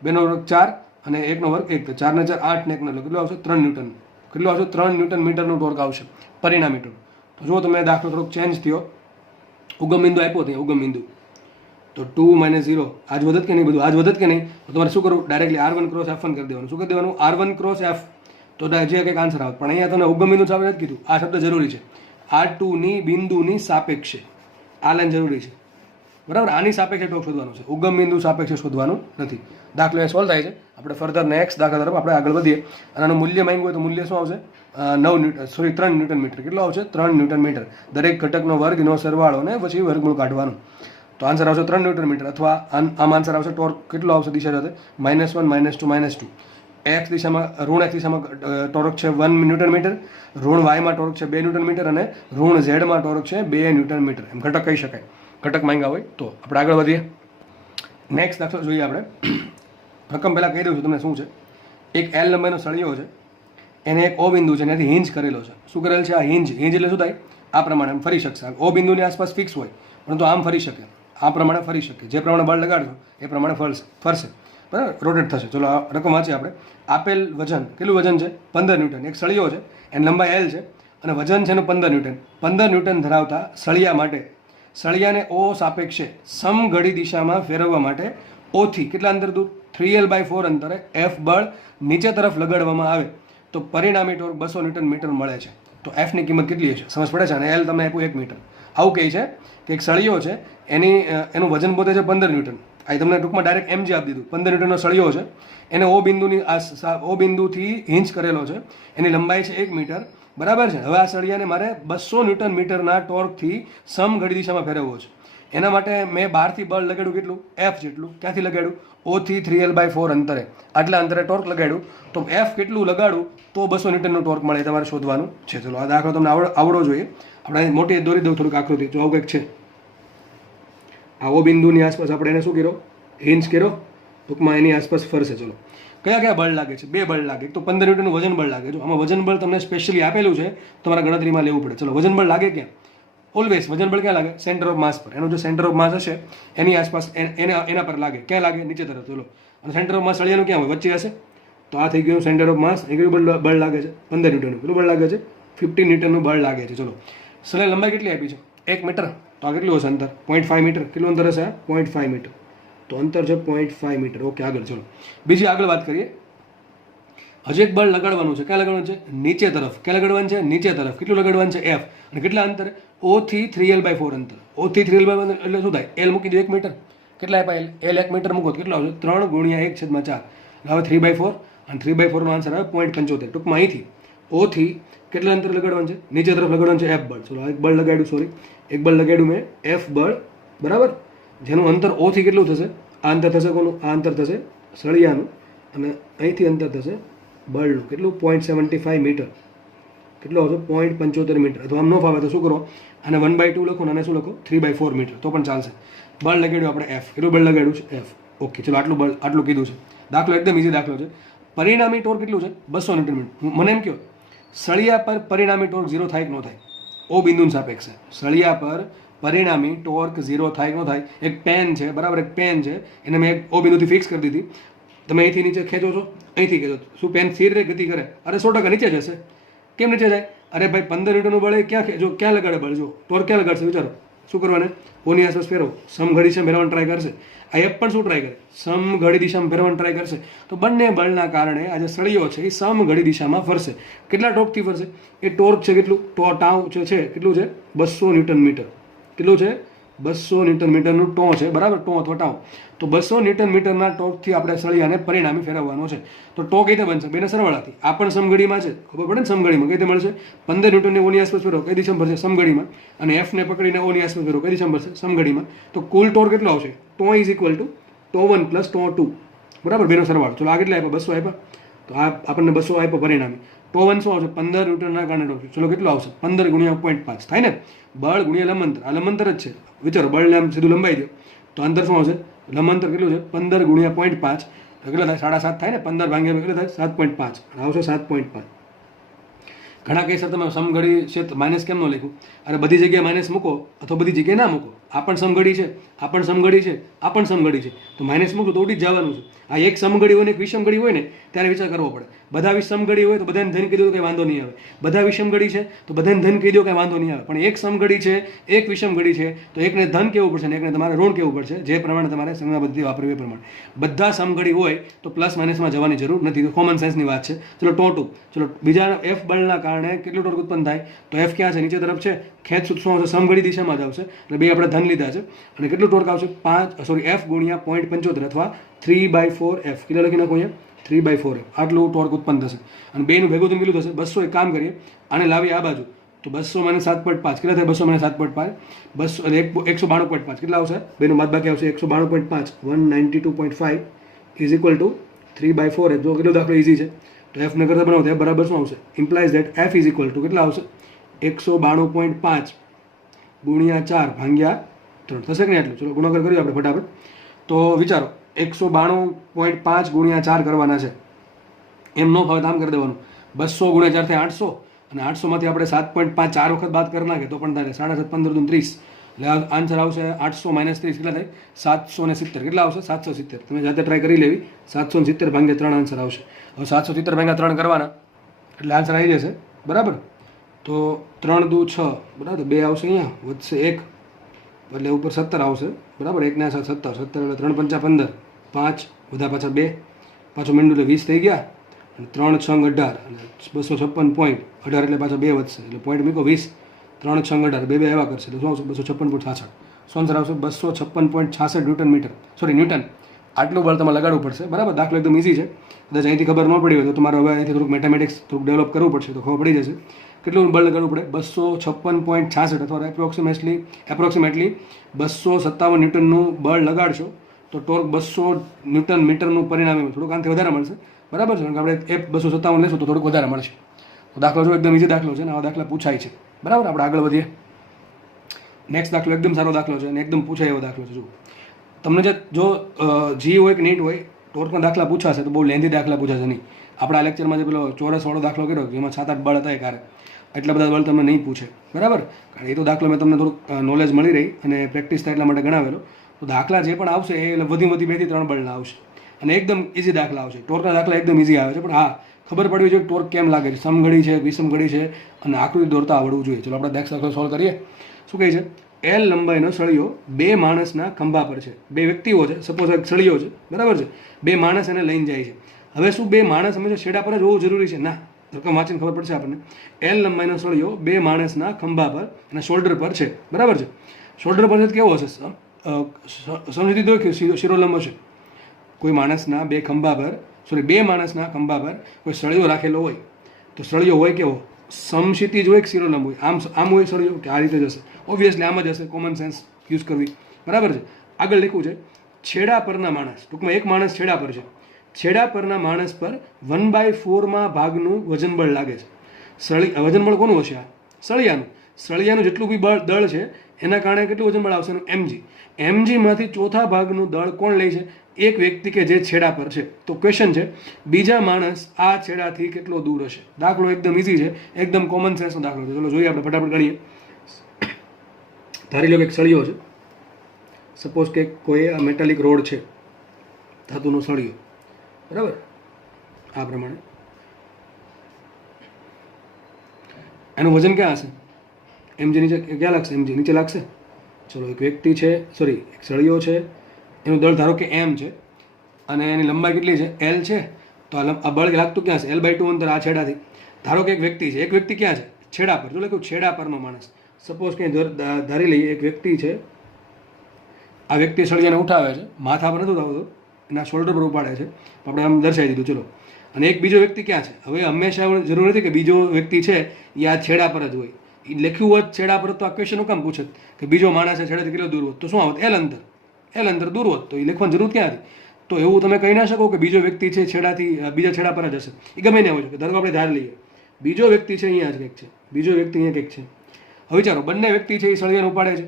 2 નો વર્ગ 4, અને 1 નો વર્ગ 1. તો 4 ને 4 8 ને 1 નો કેટલું આવશે? 3 ન્યૂટન. કેટલું આવશે? 3 ન્યૂટન મીટરનું ટોર્ક આવશે પરિણામી ટોર્ક. તો જો તમે દાખલો થોડોક ચેન્જ થયો, ઉગમ બિંદુ આપ્યો ત્યાં ઉગમ બિંદુ, તો 2 - 0 આજ વધત કે નહીં? બધું આજ વધત કે નહીં? તો તમારે શું કરવું? ડાયરેક્ટલી R1 × F1 કરી દેવાનું. શું કરી દેવાનું? R1 × F. તો જે કંઈક આન્સર આવે. પણ અહીંયા તમને ઉગમ બિંદુ સાપેક્ષ નથી કીધું. આ શબ્દ જરૂરી છે. R2 ની બિંદુની સાપેક્ષે આ લાઈન જરૂરી છે. બરાબર. આની સાપેક્ષે ટોર્ક શોધવાનું છે, ઉગમ બિંદુ સાપેક્ષે શોધવાનું નથી. દાખલો એ સોલ્વ થાય છે. આપણે ફર્ધર નેક્સ્ટ દાખલા તરફ આપણે આગળ વધીએ. અને આનું મૂલ્ય માંગ્યું હોય તો મૂલ્ય શું આવશે? 3 ન્યૂટન મીટર. કેટલો આવશે? 3 ન્યૂટન મીટર. દરેક ઘટકનો વર્ગનો સરવાળો ને પછી વર્ગમૂળ કાઢવાનું. તો આન્સર આવશે 3 ન્યૂટન મીટર. અથવા આમ આન્સર આવશે ટોર્ક કેટલો આવશે દિશા સાથે? -1 -2 -2. એક્સ દિશામાં ઋણ એક્સ દિશામાં ટોર્ક છે 1 ન્યૂટન મીટર, ઋણ વાયમાં ટોર્ક છે 2 ન્યૂટન મીટર, અને ઋણ ઝેડમાં ટોર્ક છે 2 ન્યૂટન મીટર. એમ ઘટક કહી શકાય. ઘટક માંગ્યા હોય તો. આપણે આગળ વધીએ. નેક્સ્ટ દાખલો જોઈએ આપણે. રકમ પહેલાં કહી દઉં છું તમને શું છે. એક L નંબરનો સળિયો છે, એને એક O બિંદુ છે, એનાથી હિંજ કરેલો છે. શું કરેલ છે? આ હિંજ. હિંજ એટલે શું થાય? આ પ્રમાણે આમ ફરી શકશે. O બિંદુની આસપાસ ફિક્સ હોય, પરંતુ આમ ફરી શકે. આ પ્રમાણે ફરી શકે. જે પ્રમાણે બળ લગાડશો એ પ્રમાણે ફરશે. બરાબર. રોટેટ થશે. ચલો આ રકમ વાંચીએ આપણે. આપેલ વજન, કેટલું વજન છે? 15 ન્યૂટન. એક સળિયો છે, એની લંબાઈ L છે, અને વજન છે એનું 15 ન્યૂટન. 15 ન્યૂટન ધરાવતા સળિયા માટે સળિયાને O સાપેક્ષે સમઘડી દિશામાં ફેરવવા માટે O થી કેટલા અંતર દૂર? 3L/4 અંતરે F બળ નીચે તરફ લગાડવામાં આવે તો પરિણામી ટોર્ક 200 ન્યૂટન મીટર મળે છે. તો F ની કિંમત કેટલી હશે? સમજ પડે છે? અને L તમને આપ્યું 1 મીટર. આવું કહે છે કે એક સળિયો છે, એનું વજન પોતે છે 15 ન્યૂટન. આ તમને ટૂંકમાં ડાયરેક્ટ MG આપી દીધું. 15 ન્યૂટનનો સળિયો છે, એને O બિંદુથી હિંજ કરેલો છે, એની લંબાઈ છે 1 મીટર. બરાબર છે. હવે આ સળિયાને મારે 200 ન્યૂટન મીટરના ટોર્કથી સમઘડી દિશામાં ફેરવવો છે. એના માટે મેં બહારથી બળ લગાડ્યું કેટલું? F જેટલું. ક્યાંથી લગાડ્યું? O થી 3L/4 અંતરે. આટલા અંતરે ટોર્ક લગાડ્યું તો F કેટલું લગાડું તો 200 ન્યૂટનનું ટોર્ક મળે. તમારે શોધવાનું છે. ચલો આ દાખલો તમને આવડવો જોઈએ. આપણે મોટી દોરી દઉં થોડુંક આકૃતિ. જો આવું કંઈક છે. આ O બિંદુની આસપાસ આપણે એને શું કર્યો? હિંજ કર્યો. ટૂંકમાં એની આસપાસ ફરશે. ચલો કયા કયા બળ લાગે છે? 2 બળ લાગે. તો 15 ન્યૂટનનું વજન બળ લાગે. જો આમાં વજન બળ તમને સ્પેશિયલી આપેલું છે, તમારા ગણતરીમાં લેવું પડે. ચલો વજન બળ લાગે ક્યાં? ઓલવેઝ વજન બળ ક્યાં લાગે? સેન્ટર ઓફ માસ પર. એનો જો સેન્ટર ઓફ માસ હશે એની આસપાસ એના પર લાગે. ક્યાં લાગે? નીચે તરફ. ચલો અને સેન્ટર ઓફ માસ સળિયાનું ક્યાં હોય? વચ્ચે હશે. તો આ થઈ ગયું સેન્ટર ઓફ માસ. એ કેટલું બળ લાગે છે? 15 ન્યૂટનનું. કેટલું બળ લાગે છે? 15 ન્યૂટનનું બળ લાગે છે. ચલો સળિયા લંબાઈ કેટલી આપી છે? 1 મીટર. તો આ કેટલું હશે અંતર? 0.5 મીટર. કેટલું અંતર હશે? 0.5 મીટર. તો અંતર છે 0.5 મીટર. ઓકે આગળ. ચલો બીજી આગળ વાત કરીએ. હજી એક બળ લગાડવાનું છે. ક્યાં લગાડવાનું છે? નીચે તરફ. ક્યાં લગાડવાનું છે? નીચે તરફ. કેટલું લગાડવાનું છે? F. અને કેટલા અંતરે? O થી 3L/4 અંતર. O થી 3L/4 એટલે શું થાય? L મૂકી દો 1 મીટર. કેટલા આપ્યા? L 1 મીટર મૂકો કેટલો આવશે? 3 × 1/4. હવે 3/4 અને 3/4 નો આન્સર આવે 0.75. ટૂંકમાં અહીંથી O થી કેટલા અંતર લગાડવાનું છે? નીચે તરફ લગાડવાનું છે F બળ. ચલો એક બળ લગાડ્યું, સોરી એક બળ લગાડ્યું મેં F બળ. બરાબર. જેનું અંતર O થી કેટલું થશે? આ અંતર થશે કોનું? આ અંતર થશે સળિયાનું. અને અહીંથી અંતર થશે બળનું. કેટલું? 0.75 મીટર. કેટલો આવશે? 0.75 મીટર. અથવા આમ ન ફાવે તો શું કરો? અને 1/2 લખો અને શું લખો? 3/4 મીટર. તો પણ ચાલશે. બળ લગાડ્યું આપણે એફ, કેટલું બળ લગાડ્યું છે એફ. ઓકે, ચલો આટલું કીધું છે. દાખલો એકદમ ઇઝી દાખલો છે. પરિણામી ટોર્ક કેટલું છે 200 ન્યૂટન મીટર. મને એમ કહો સળિયા પર પરિણામી ટોર્ક 0 થાય કે ન થાય? ઓ બિંદુની સાપેક્ષે સળિયા પર પરિણામી ટોર્ક 0 થાય કે ન થાય? એક પેન છે, બરાબર, એક પેન છે, એને મેં એક ઓ બિંદુથી ફિક્સ કરી દીધી. તમે અહીંથી નીચે ખેંચો છો, અહીંથી ખેંચો, શું પેન સ્થિર રે ગતિ કરે? અરે 100% નીચે જશે. કેમ નીચે જાય? અરે ભાઈ 15 ન્યૂટનનું બળ ક્યાં લગાડે બળ? જો ટોર્ક ક્યાં લગાડશે વિચારો. શું કરવાને? ઓની આસપાસ ફેરવો, સમઘડી દિશામાં ફેરવવાનું ટ્રાય કરશે. આ એપ પણ શું ટ્રાય કરે? સમઘડી દિશામાં ફેરવવાનું ટ્રાય કરશે. તો બંને બળના કારણે આ જે સળિયો છે એ સમઘડી દિશામાં ફરશે. કેટલા ટોર્કથી ફરશે? એ ટોર્ક છે કેટલું? ટાઉ છે કેટલું છે? 200 ન્યૂટન મીટર. કેટલું છે? 200 ન્યૂટન મીટરનું ટો છે, બરાબર, ટો અથવા ટાઉ. તો 200 ન્યૂટન મીટરના ટોર્કથી આપણે સળિયાને પરિણામી ફેરવવાનો છે. તો ટો કઈ રીતે બનશે? બેને સરવાળાથી. આ પણ સમઘડીમાં છે, ખબર પડે ને? સમઘડીમાં કઈ રીતે મળશે? 15 ન્યૂટનને ઓની આસપાસ ફેરવો, કઈ દિશામાં ફરશે? સમઘડીમાં. અને એફને પકડીને ઓની આસપાસ ફેરવો, કઈ દિશામાં ફરશે? સમઘડીમાં. તો કુલ ટોર્ક કેટલો આવશે? Tau is equal to tau 1 plus tau 2, બરાબર, બેનો સરવાળો. ચલો આ કેટલા આપ્યા? 200 આપ્યા. તો આ આપણને 200 આપ્યો પરિણામી. ટો 1 શું આવશે? 15 ન્યૂટનના કારણે ટોર્ક. ચલો કેટલો આવશે? 15 ગુણ્યા 0.5 થાય ને? બળ ગુણ્યા લંબાંતર. આ લંબાંતર જ છે, વિચારો. બળને આમ સીધું લંબાઈ દો તો અંતર શું આવશે? લંબાંતર કેટલું છે? 15 ગુણ્યા 0.5 કેટલા થાય? 7.5 થાય ને? 15 ભાગ્યા કેટલા થાય? 7.5 આવશે. 7.5. ઘણા કેસ તમે સમઘડી છે માઇનસ કેમ ન લખ્યું? અરે બધી જગ્યાએ માઇનસ મૂકો અથવા બધી જગ્યાએ ના મૂકો. આ પણ સમઘડી છે, આ પણ સમઘડી છે, આ પણ સમઘડી છે, તો માઇનસ મૂકો તો ઉડી જ જવાનું છે. આ એક સમઘડી હોય ને એક વિષમઘડી હોય ને ત્યારે વિચાર કરવો પડે. બધા વિષમઘડી હોય તો બધાને ધન કહી દો કંઈ વાંધો નહીં આવે. બધા વિષમઘડી છે તો બધાને ધન કહી દો કંઈ વાંધો નહીં આવે. પણ એક સમઘડી છે, એક વિષમઘડી છે, તો એકને ધન કહેવું પડશે ને એકને તમારે ઋણ કહેવું પડશે. જે પ્રમાણે તમારે સંજ્ઞા પદ્ધતિ વાપરવી એ પ્રમાણે. બધા સમઘડી હોય તો પ્લસ માઇનસમાં જવાની જરૂર નથી. કોમન સેન્સની વાત છે. ચલો ટો 2. ચલો બીજા એફ બળના કારણે કેટલું ટોર્ક ઉત્પન્ન થાય? તો એફ ક્યાં છે? નીચે તરફ છે. ખેંચ શું આવશે? સમઘડી દિશામાં જ આવશે. એટલે બે આપણે ધન લીધા છે. અને કેટલું ટોર્ક આવશે? એફ ગુણ્યા 0.75 અથવા 3/4 એફ. કેટલા લખી નાખો અહીંયા? 3/4 એફ. આટલું ટોર્ક ઉત્પન્ન થશે. અને બેનું ભેગું તો કેટલું થશે? 200. એક કામ કરીએ, આને લાવીએ આ બાજુ. તો 200 - 7.5 કેટલા થાય? 200 - 7.5 200 એટલે 192.5 કેટલા આવશે? બેનું બાદબાકી આવશે 192.5. 192.5 ઇઝ ઇક્વલ ટુ 3/4 એફ. જો કેટલો દાખલો ઇઝી છે. તો એફ ને કરતા બનાવો એફ બરાબર શું આવશે? Implies that F is equal two કેટલા આવશે? 192.5 ગુણ્યા 4 ભાગ્યા 3 થશે કે નહીં? આટલું. ચલો ગુણાકાર કરીએ આપણે ફટાફટ. તો વિચારો 192.5 ગુણ્યા 4 કરવાના છે. એમ ન ફાવે તો આમ કરી દેવાનું. 200 ગુણ્યા 4 થાય 800 અને 800 માંથી આપણે 7.5 4 વખત બાદ કરી નાખે તો પણ થાય 7.5 15 30. એટલે આન્સર આવશે 800 - 30 કેટલા થાય? 770. કેટલા આવશે? 770. તમે જાતે ટ્રાય કરી લેવી. 770 ભાગ્યા 3 આન્સર આવશે. હવે 770 ભાગ્યા 3 કરવાના એટલે આન્સર આવી જશે, બરાબર. તો 3 દુ 6, બરાબર. 2 આવશે અહીંયા, વધશે 1 એટલે ઉપર 17 આવશે, બરાબર. 1 ને 7 17 એટલે 3 5 15 5 બધા પાછા 2 પાછું મીંડું એટલે 20 થઈ ગયા. અને 3 6 18 અને 256 પોઈન્ટ 18 એટલે પાછા 2 વધશે એટલે પોઈન્ટ મૂકો 20. 3 6 18 2 એવા કરશે એટલે શું આવશે? 256.66. શું આન્સર આવશે? 256.66 ન્યૂટન મીટર, સોરી ન્યૂટન. આટલું બળ તમારે લગાડવું પડશે, બરાબર. દાખલો એકદમ ઇઝી છે. કદાચ અહીંથી ખબર ન પડી હોય તો તમારે હવે અહીંથી થોડુંક મેથેમેટિક્સ થોડુંક ડેવલપ કરવું પડશે તો ખબર પડી જશે. કેટલું બળ લગાડવું પડે? 256.66 અથવા એપ્રોક્સિમેટલી 257 ન્યૂટનનું બળ લગાડશો તો ટોર્ક 200 ન્યૂટન મીટરનું પરિણામ થોડુંક આનાથી વધારે મળશે, બરાબર છે. કારણ કે આપણે એફ 257 લેશું તો થોડુંક વધારે મળશે. તો દાખલો જો એકદમ ઇઝી દાખલો છે અને આવા દાખલા પૂછાય છે, બરાબર. આપણે આગળ વધીએ. નેક્સ્ટ દાખલો એકદમ સારો દાખલો છે અને એકદમ પૂછાય એવો દાખલો છે. જુઓ, તમને જો જી હોય કે નીટ હોય ટોર્કના દાખલા પૂછાશે તો બહુ લેન્ધી દાખલા પૂછાશે નહીં. આપણા લેક્ચરમાં જે પેલો ચોરસવાળો દાખલો કર્યો જેમાં 7-8 બળ હતા ક્યારે એટલા બધા બળ તમને નહીં પૂછે, બરાબર. કારણ એ તો દાખલો મેં તમને થોડુંક નોલેજ મળી રહી અને પ્રેક્ટિસ થાય એટલા માટે ગણાવેલો. તો દાખલા જે પણ આવશે એ વધી 2 થી 3 બળના આવશે અને એકદમ ઇઝી દાખલા આવશે. ટોર્કના દાખલા એકદમ ઇઝી આવે છે, પણ હા ખબર પડવી જોઈએ ટોર્ક કેમ લાગે છે, સમઘડી છે, વિષમઘડી છે અને આકૃતિ દોરતા આવડવું જોઈએ. ચલો આપણે દાખલો સોલ્વ કરીએ. શું કહે છે? એલ લંબાઈનો સળિયો 2 માણસના ખંભા પર છે. 2 વ્યક્તિઓ છે, સપોઝ એક સળિયો છે, બરાબર છે. 2 માણસ એને લઈને જાય છે. હવે શું 2 માણસ હંમેશા છેડા પર જ હોવું જરૂરી છે? ના, રકમ વાંચીને ખબર પડશે આપણને. એલ લંબાઈનો સળિયો 2 માણસના ખંભા પર અને શોલ્ડર પર છે, બરાબર છે. શોલ્ડર પર કેવો હશે? સમજી દીધો કે શિરોલંબ હશે. કોઈ માણસના 2 ખંભા પર, સોરી 2 માણસના ખંભા પર કોઈ સળિયો રાખેલો હોય તો સળિયો હોય કેવો? સમક્ષિતિજ હોય કે શિરોલંબ હોય? આમ હોય સળિયો કે આ રીતે જશે? ઓબ્વિયસલી આમ જ હશે. કોમન સેન્સ યુઝ કરવી, બરાબર છે. આગળ લખ્યું છે છેડા પરના માણસ, ટૂંકમાં એક માણસ છેડા પર છે. છેડા પરના માણસ પર 1/4 ભાગનું વજન બળ લાગે છે. વજન બળ કોનું હશે? આ સળિયાનું. સળિયાનું જેટલું બી બળ દળ છે એના કારણે કેટલું વજન બળ આવશે એનું mg. mgમાંથી ચોથા ભાગનું દળ કોણ લે છે? એક વ્યક્તિ કે જે છેડા પર છે. તો ક્વેશ્ચન છે બીજા માણસ આ છેડાથી કેટલો દૂર હશે? દાખલો એકદમ ઇઝી છે, એકદમ કોમન સેન્સનો દાખલો છે. ચલો જોઈએ આપણે ફટાફટ ગણીએ. ધારી લો કે એક સળિયો છે, સપોઝ કે કોઈ આ મેટાલિક રોડ છે, ધાતુનો સળિયો, બરાબર, આ પ્રમાણે એનું વજન ક્યાં હશે? mg નીચે ક્યાં લાગશે? mg નીચે લાગશે. ચલો એક વ્યક્તિ છે, સોરી એક સળિયો છે, એનું દળ ધારો કે m છે અને એની લંબાઈ કેટલી છે? l છે. તો આ બળ લાગતું ક્યાં છે? l/2 અંતર આ છેડાથી. ધારો કે એક વ્યક્તિ છે, એક વ્યક્તિ ક્યાં છે? છેડા પર. જો લખ્યું છેડા પરનો માણસ. સપોઝ કે ધારી લઈએ એક વ્યક્તિ છે, આ વ્યક્તિ સળિયાને ઉઠાવે છે, માથા પર નથી ઉઠાવતો, એના શોલ્ડર પર ઉપાડે છે, આપણે આમ દર્શાવી દીધું. ચલો, અને એક બીજો વ્યક્તિ ક્યાં છે? હવે હંમેશા જરૂર નથી કે બીજો વ્યક્તિ છે એ આ છેડા પર જ હોય. એ લખ્યું હોત છેડા પર તો આ ક્વેશ્ચન કામ પૂછે કે બીજો માણસ છે છેડાથી કેટલો દૂર હોત? તો શું આવત? l અંતર દૂર હોત. તો એ લખવાની જરૂર ક્યાં હતી? તો એવું તમે કહી ના શકો કે બીજો વ્યક્તિ છે છેડાથી બીજા છેડા પર જ હશે. એ ગમે ને હોય છે. ધારો કે આપણે ધાર લઈએ, બીજો વ્યક્તિ છે અહીંયા જ કંઈક છે, બીજો વ્યક્તિ અહીંયા કંઈક છે. હવે વિચારો, બંને વ્યક્તિ છે એ સળિયાને ઉપાડે છે.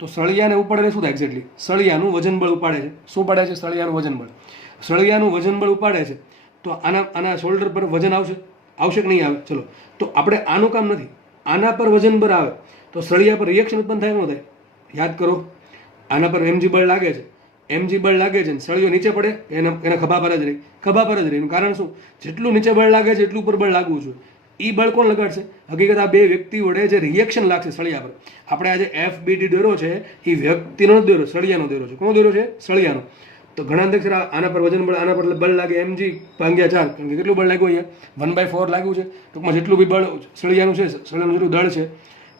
તો સળિયાને ઉપાડે શું થાય? એક્ઝેક્ટલી સળિયાનું વજન બળ ઉપાડે છે. શું પાડે છે? સળિયાનું વજન બળ. સળિયાનું વજન બળ ઉપાડે છે તો આના શોલ્ડર પર વજન આવશે કે નહીં આવે? ચલો, તો આપણે આનું કામ નથી, આના પર વજન બળ આવે તો સળિયા પર રિએક્શન ઉત્પન્ન થાય ન થાય? યાદ કરો, આના પર mg બળ લાગે છે, mg બળ લાગે છે, સળિયો નીચે પડે એના ખભા પર જ રહી, ખભા પર જ રહી. એનું કારણ શું? જેટલું નીચે બળ લાગે છે એટલું ઉપર બળ લાગવું જોઈએ. એ બળ કોણ લગાડશે? હકીકત આ બે વ્યક્તિ વડે જે રિએક્શન લાગશે સળિયા પર. આપણે આજે FBD દોરો છે એ વ્યક્તિનો દોરો, સળિયાનો દોરો છે. કોનો દોરો છે? સળિયાનો. તો ઘણા અંદાજ આના પર વજન બળ, આના પર બળ લાગે mg/4, કારણ કે કેટલું બળ લાગ્યું? અહીંયા 1/4 લાગ્યું છે. ટૂંકમાં જેટલું બી બળ સળિયાનું છે, સળિયાનું જેટલું દળ છે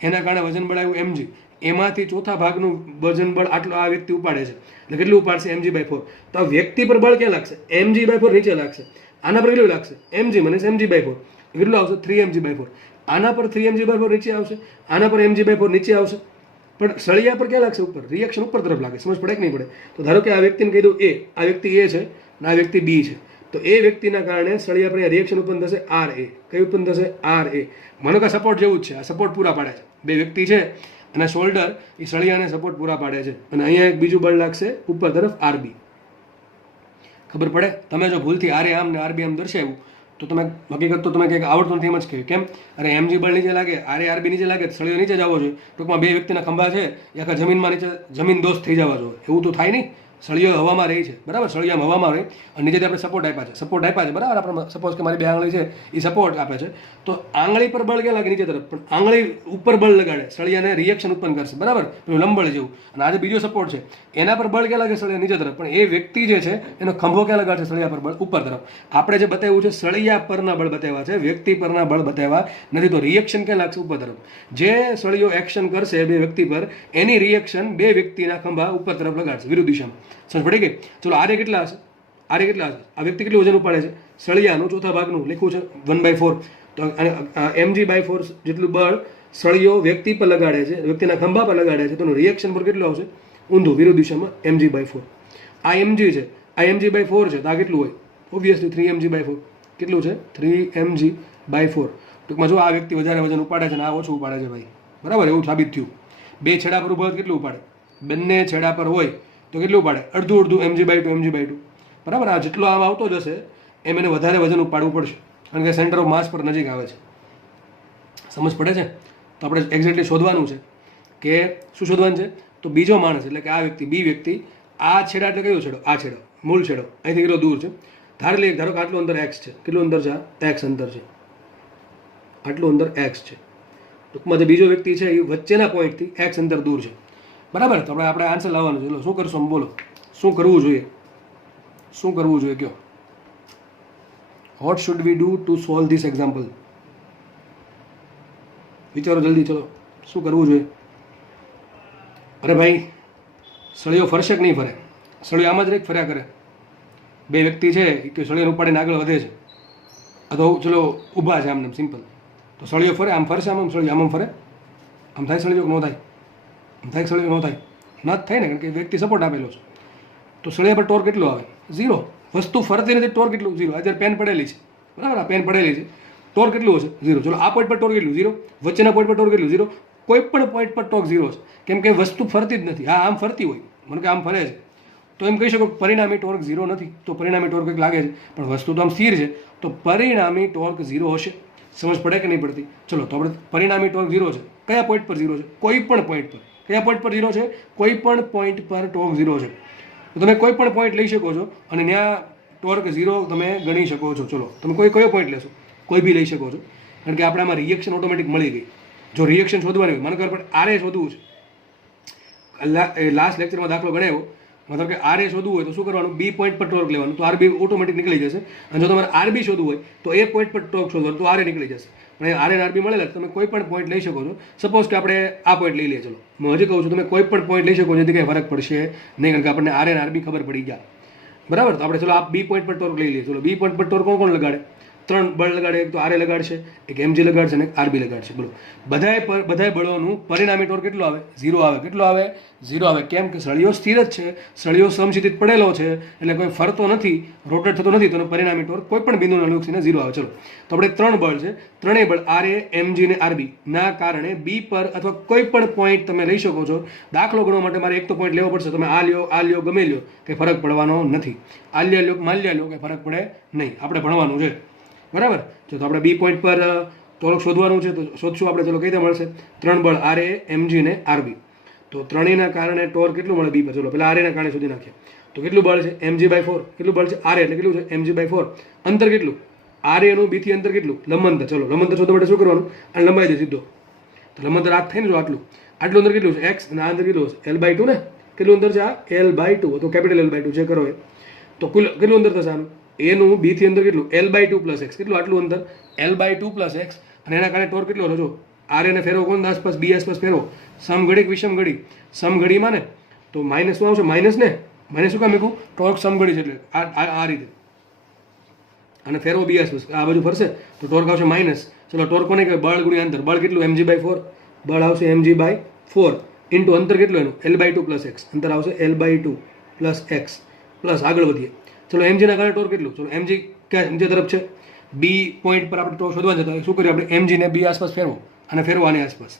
એના કારણે વજન બળ આવ્યું mg. એમાંથી ચોથા ભાગનું વજન બળ આટલું આ વ્યક્તિ ઉપાડે છે, એટલે કેટલું ઉપાડશે? mg/4. તો આ વ્યક્તિ પર બળ ક્યાં લાગશે? mg/4 નીચે લાગશે. આના પર કેટલું લાગશે? mg mg/4 કેટલું આવશે? 3mg/4. આના પર 3mg/4 નીચે આવશે, આના પર mg/4 નીચે આવશે, પણ સળિયા પર ક્યાં લાગશે? ઉપર. રિએક્શન ઉપર તરફ લાગે. સમજ પડે કે નહીં પડે? તો ધારો કે આ વ્યક્તિને કહી દઉં a, આ વ્યક્તિ a છે અને આ વ્યક્તિ b છે. તો એ વ્યક્તિના કારણે સળિયા પર રિએક્શન ઉત્પન્ન થશે ra. કઈ ઉત્પન્ન થશે? ra. માનો કે સપોર્ટ જેવું જ છે, આ સપોર્ટ પૂરા પાડે છે. બે વ્યક્તિ છે અને શોલ્ડર એ સળિયાને સપોર્ટ પૂરા પાડે છે, અને અહીંયા એક બીજું બળ લાગશે ઉપર તરફ rb. ખબર પડે? તમે જો ભૂલથી ra આમ ને rb આમ દર્શાવ્યું તો તમે હકીકત તો તમે કંઈક આવડતું નથી એમ જ કહ્યું. કેમ? અરે mg બળ નીચે લાગે, rb નીચે લાગે, સળિયો નીચે જવો જોઈએ. ટૂંકમાં બે વ્યક્તિના ખંભા છે એ આખા જમીનમાં નીચે જમીન દોસ્ત થઈ જવા જોઈએ. એવું તો થાય નહીં. સળિયો હવામાં રહી છે, બરાબર, સળિયામાં હવામાં રહી અને નીચેથી આપણે સપોર્ટ આપ્યા છે, બરાબર. આપણે સપોઝ કે મારી બે આંગળી છે એ સપોર્ટ આપે છે, તો આંગળી પર બળ ક્યાં લાગે? નીચે તરફ. પણ આંગળી ઉપર બળ લગાડે, સળિયાને રિએક્શન ઉત્પન્ન કરશે, બરાબર, પેલું લંબળ જેવું. અને આજે બીજો સપોર્ટ છે એના પર બળ ક્યાં લાગે? સળિયા નીચે તરફ. પણ એ વ્યક્તિ જે છે એનો ખંભો ક્યાં લગાડશે? સળિયા પર બળ ઉપર તરફ. આપણે જે બતાવ્યું છે સળિયા પરના બળ બતાવ્યા છે, વ્યક્તિ પરના બળ બતાવ્યા નથી. તો રિએક્શન ક્યાં લાગશે? ઉપર તરફ. જે સળિયો એક્શન કરશે બે વ્યક્તિ પર, એની રિએક્શન બે વ્યક્તિના ખંભા ઉપર તરફ લગાડશે, વિરુદ્ધ દિશામાં. સમજ પડી ગઈ? ચલો, આરે કેટલા હશે? આ વ્યક્તિ કેટલું વજન ઉપાડે છે? સળિયાનું ચોથા ભાગનું લખ્યું છે 1/4. તો mg/4 જેટલું બળ સળિયો વ્યક્તિ પર લગાડે છે, વ્યક્તિના ખંભા પર લગાડે છે, તો એનું રિએક્શન પર કેટલું આવશે? ઊંધું, વિરુદ્ધ દિશામાં, mg/4. આ mg છે, આ mg/4 છે, તો આ કેટલું હોય? Obviously 3mg/4. કેટલું છે? 3mg/4. ટૂંકમાં જો આ વ્યક્તિ વધારે વજન ઉપાડે છે અને આ ઓછું ઉપાડે છે ભાઈ, બરાબર, એવું સાબિત થયું. બે છેડા પર ઉભા કેટલું ઉપાડે? બંને છેડા પર હોય તો કેટલું ઉપાડે? અડધું mg/2, બરાબર. આ જેટલો આમ આવતો જશે એમ એને વધારે વજન ઉપાડવું પડશે, કારણ કે સેન્ટર ઓફ માસ પર નજીક આવે છે. સમજ પડે છે? તો આપણે એક્ઝેક્ટલી શોધવાનું છે કે શું શોધવાનું છે? તો બીજો માણસ એટલે કે આ વ્યક્તિ, બી વ્યક્તિ, આ છેડા એટલે કયો છેડો? આ છેડો, મૂળ છેડો અહીંથી કેટલો દૂર છે? ધારો કે આટલું અંતર x છે. કેટલું અંતર છે? x અંતર છે, આટલું અંતર x છે. ટૂંકમાં જે બીજો વ્યક્તિ છે એ વચ્ચેના પોઈન્ટથી x અંતર દૂર છે, બરાબર. તો આપણે આન્સર લાવવાનું છે. ચલો, શું કરશું? બોલો, શું કરવું જોઈએ? શું કરવું જોઈએ કયો? What should we do to solve this example? વિચારો જલ્દી. ચલો, શું કરવું જોઈએ? અરે ભાઈ, સળિયો ફરશે કે નહીં ફરે? સળિયો આમ જ રેક ફર્યા કરે. બે વ્યક્તિ છે કે સળિયાને ઉપાડીને આગળ વધે છે, આ તો ચલો ઊભા છે આમને સિમ્પલ. તો સળિયો ફરે, આમ ફરશે, આમ સળિયો આમ ફરે, આમ થાય સળિયો કે ન થાય? આમ થાય સળિયો? ન થાય, ના જ થાય ને, કારણ કે વ્યક્તિ સપોર્ટ આપેલો છે. તો સળિયા પર ટોર્ક કેટલો આવે? 0. વસ્તુ ફરતી નથી, ટોર્ક કેટલું? 0. અત્યારે પેન પડેલી છે, બરાબર, આ પેન પડેલી છે, ટોર્ક કેટલું હશે? 0. ચલો, આ પોઈન્ટ પર ટોર્ક કેટલું? 0. વચ્ચેના પોઈન્ટ પર ટોર્ક કેટલું? 0. કોઈ પણ પોઈન્ટ પર ટોર્ક 0 છે, કેમ કે વસ્તુ ફરતી જ નથી. હા, આમ ફરતી હોય, મને કે આમ ફરે છે, તો એમ કહી શકો પરિણામી ટોર્ક 0 નથી, તો પરિણામી ટોર્ક કંઈક લાગે છે, પણ વસ્તુ તો આમ સ્થિર છે, તો પરિણામી ટોર્ક 0 હશે. સમજ પડે કે નહીં પડતી? ચલો, તો આપણે પરિણામી ટોર્ક 0 છે, કયા પોઈન્ટ પર 0 છે? કોઈ પણ પોઈન્ટ પર. કયા પોઈન્ટ પર 0 છે? કોઈ પણ પોઈન્ટ પર ટોર્ક 0 છે. તો તમે કોઈ પણ પોઈન્ટ લઈ શકો છો અને ત્યાં ટોર્ક 0 તમે ગણી શકો છો. ચલો, તમે કયો પોઈન્ટ લેશો? કોઈ બી લઈ શકો છો, કારણ કે આપણે આમાં રિએક્શન ઓટોમેટિક મળી ગઈ. જો રિએક્શન શોધવાની હોય, મને ખબર પડે આરએ શોધવું છે, લાસ્ટ લેક્ચરમાં દાખલો ગણાવ્યો, મતલબ કે આરએ શોધવું હોય તો શું કરવાનું? બી પોઈન્ટ પર ટોર્ક લેવાનું, તો આરબી ઓટોમેટિક નીકળી જશે. અને જો તમારે આરબી શોધવું હોય તો એ પોઈન્ટ પર ટોર્ક શોધવાનું, તો આરએ નીકળી જશે. પણ આરએ અને આરબી મળેલા, તમે કોઈ પણ પોઈન્ટ લઈ શકો છો. સપોઝ કે આપણે આ પોઈન્ટ લઈ લઈએ. ચલો, હું હજી કહું છું, તમે કોઈ પણ પોઈન્ટ લઈ શકો, જેથી કંઈ ફરક પડશે નહીં, કારણ કે આપણને આરએ અને આરબી ખબર પડી ગયા. બરાબર? તો આપણે ચલો આ બી પોઈન્ટ પર ટોર્ક લઈ લઈએ. ચલો, બી પોઈન્ટ પર ટોર્ક કોણ લગાડે? 3 બળ લગાડે. એક તો આરએ લગાડશે, એક એમજી લગાડશે અને એક આરબી લગાડશે. બોલો, બધાય બળોનું પરિણામી ટોર્ક કેટલો આવે? 0 આવે. કેટલો આવે? 0 આવે. કેમ કે સળિયો સ્થિર જ છે, સળિયો સમસ્થિત પડેલો છે, એટલે કોઈ ફરતો નથી, રોટેટ થતો નથી, તો પરિણામી ટોર્ક કોઈ પણ બિંદુને અનુલક્ષીને 0 આવે. ચલો, તો આપણે 3 બળ છે, ત્રણેય બળ આરએ, એમજી અને આરબી ના કારણે બી પર અથવા કોઈ પણ પોઈન્ટ તમે લઈ શકો છો. દાખલો ગણવા માટે મારે એક તો પોઈન્ટ લેવો પડશે. તમે આ લ્યો, ગમે લ્યો, કે ફરક પડવાનો નથી. આલ્યા લ્યો, માલ્યા લ્યો, કે ફરક પડે નહીં. આપણે ભણવાનું છે. બરાબર? તો આપણે બી પોઈન્ટ પર ટોર્ક શોધવાનું છે, તો શોધશું આપણે. ચલો, કઈ રીતે મળશે? 3 બળ આરએ, એમજી અને આરબી. તો ત્રણેયના કારણે ટોર્ક કેટલું મળે બી પર? ચલો, પહેલા આરએના કારણે શોધી નાખીએ. તો કેટલું બળ છે? mg/4. કેટલું બળ છે? આરએ એટલે કેટલું છે? mg/4. અંતર કેટલું? આરએ નું બી થી અંતર કેટલું? લંબાંતર. ચલો, લંબાંતર શોધવા માટે શું કરવાનું? આ લંબાઈ દે સીધો. તો લંબાંતર આ થાય ને, જો આટલું અંતર કેટલું છે? x, અને આ અંતર કેટલું છે? l/2 ને? કેટલું અંતર છે? આ l/2. તો કેપિટલ l/2 છે, કરો એ. તો કુલ કેટલું અંતર થશે આનું? એનું બી થી અંતર કેટલું? l/2 + x. કેટલું આટલું અંતર? l/2 + x. અને એના કારણે ટોર્ક કેટલો? જો આરએ ને ફેરવો, કોણ આસપાસ? બી આસપાસ ફેરવો. સમઘડી વિષમઘડી? સમઘડીમાં ને, તો માઇનસ શું આવશે? માઇનસ ને, માઇનસ શું કામ મૂકું? ટોર્ક સમઘડી છે એટલે આ રીતે. અને ફેરવો બી આસપાસ, આ બાજુ ફરશે તો ટોર્ક આવશે માઇનસ. ચલો, ટોર્ક કોને કહેવાય? બળ ગુણ્યા અંતર. બળ કેટલું? mg/4. બળ આવશે mg/4 ઇન્ટુ અંતર કેટલું એનું? l/2 + x. અંતર આવશે l/2 + x. પ્લસ આગળ વધીએ. ચલો, એમજી ના કારણે ટોર્ક કેટલું? ચલો, એમજી ક્યાં? એમજી તરફ છે. બી પોઈન્ટ પર આપણે ટોર્ક શોધવાનું છે, તો શું કરીએ આપણે? એમજી ને બી આસપાસ ફેરવો, અને ફેરવો આની આસપાસ.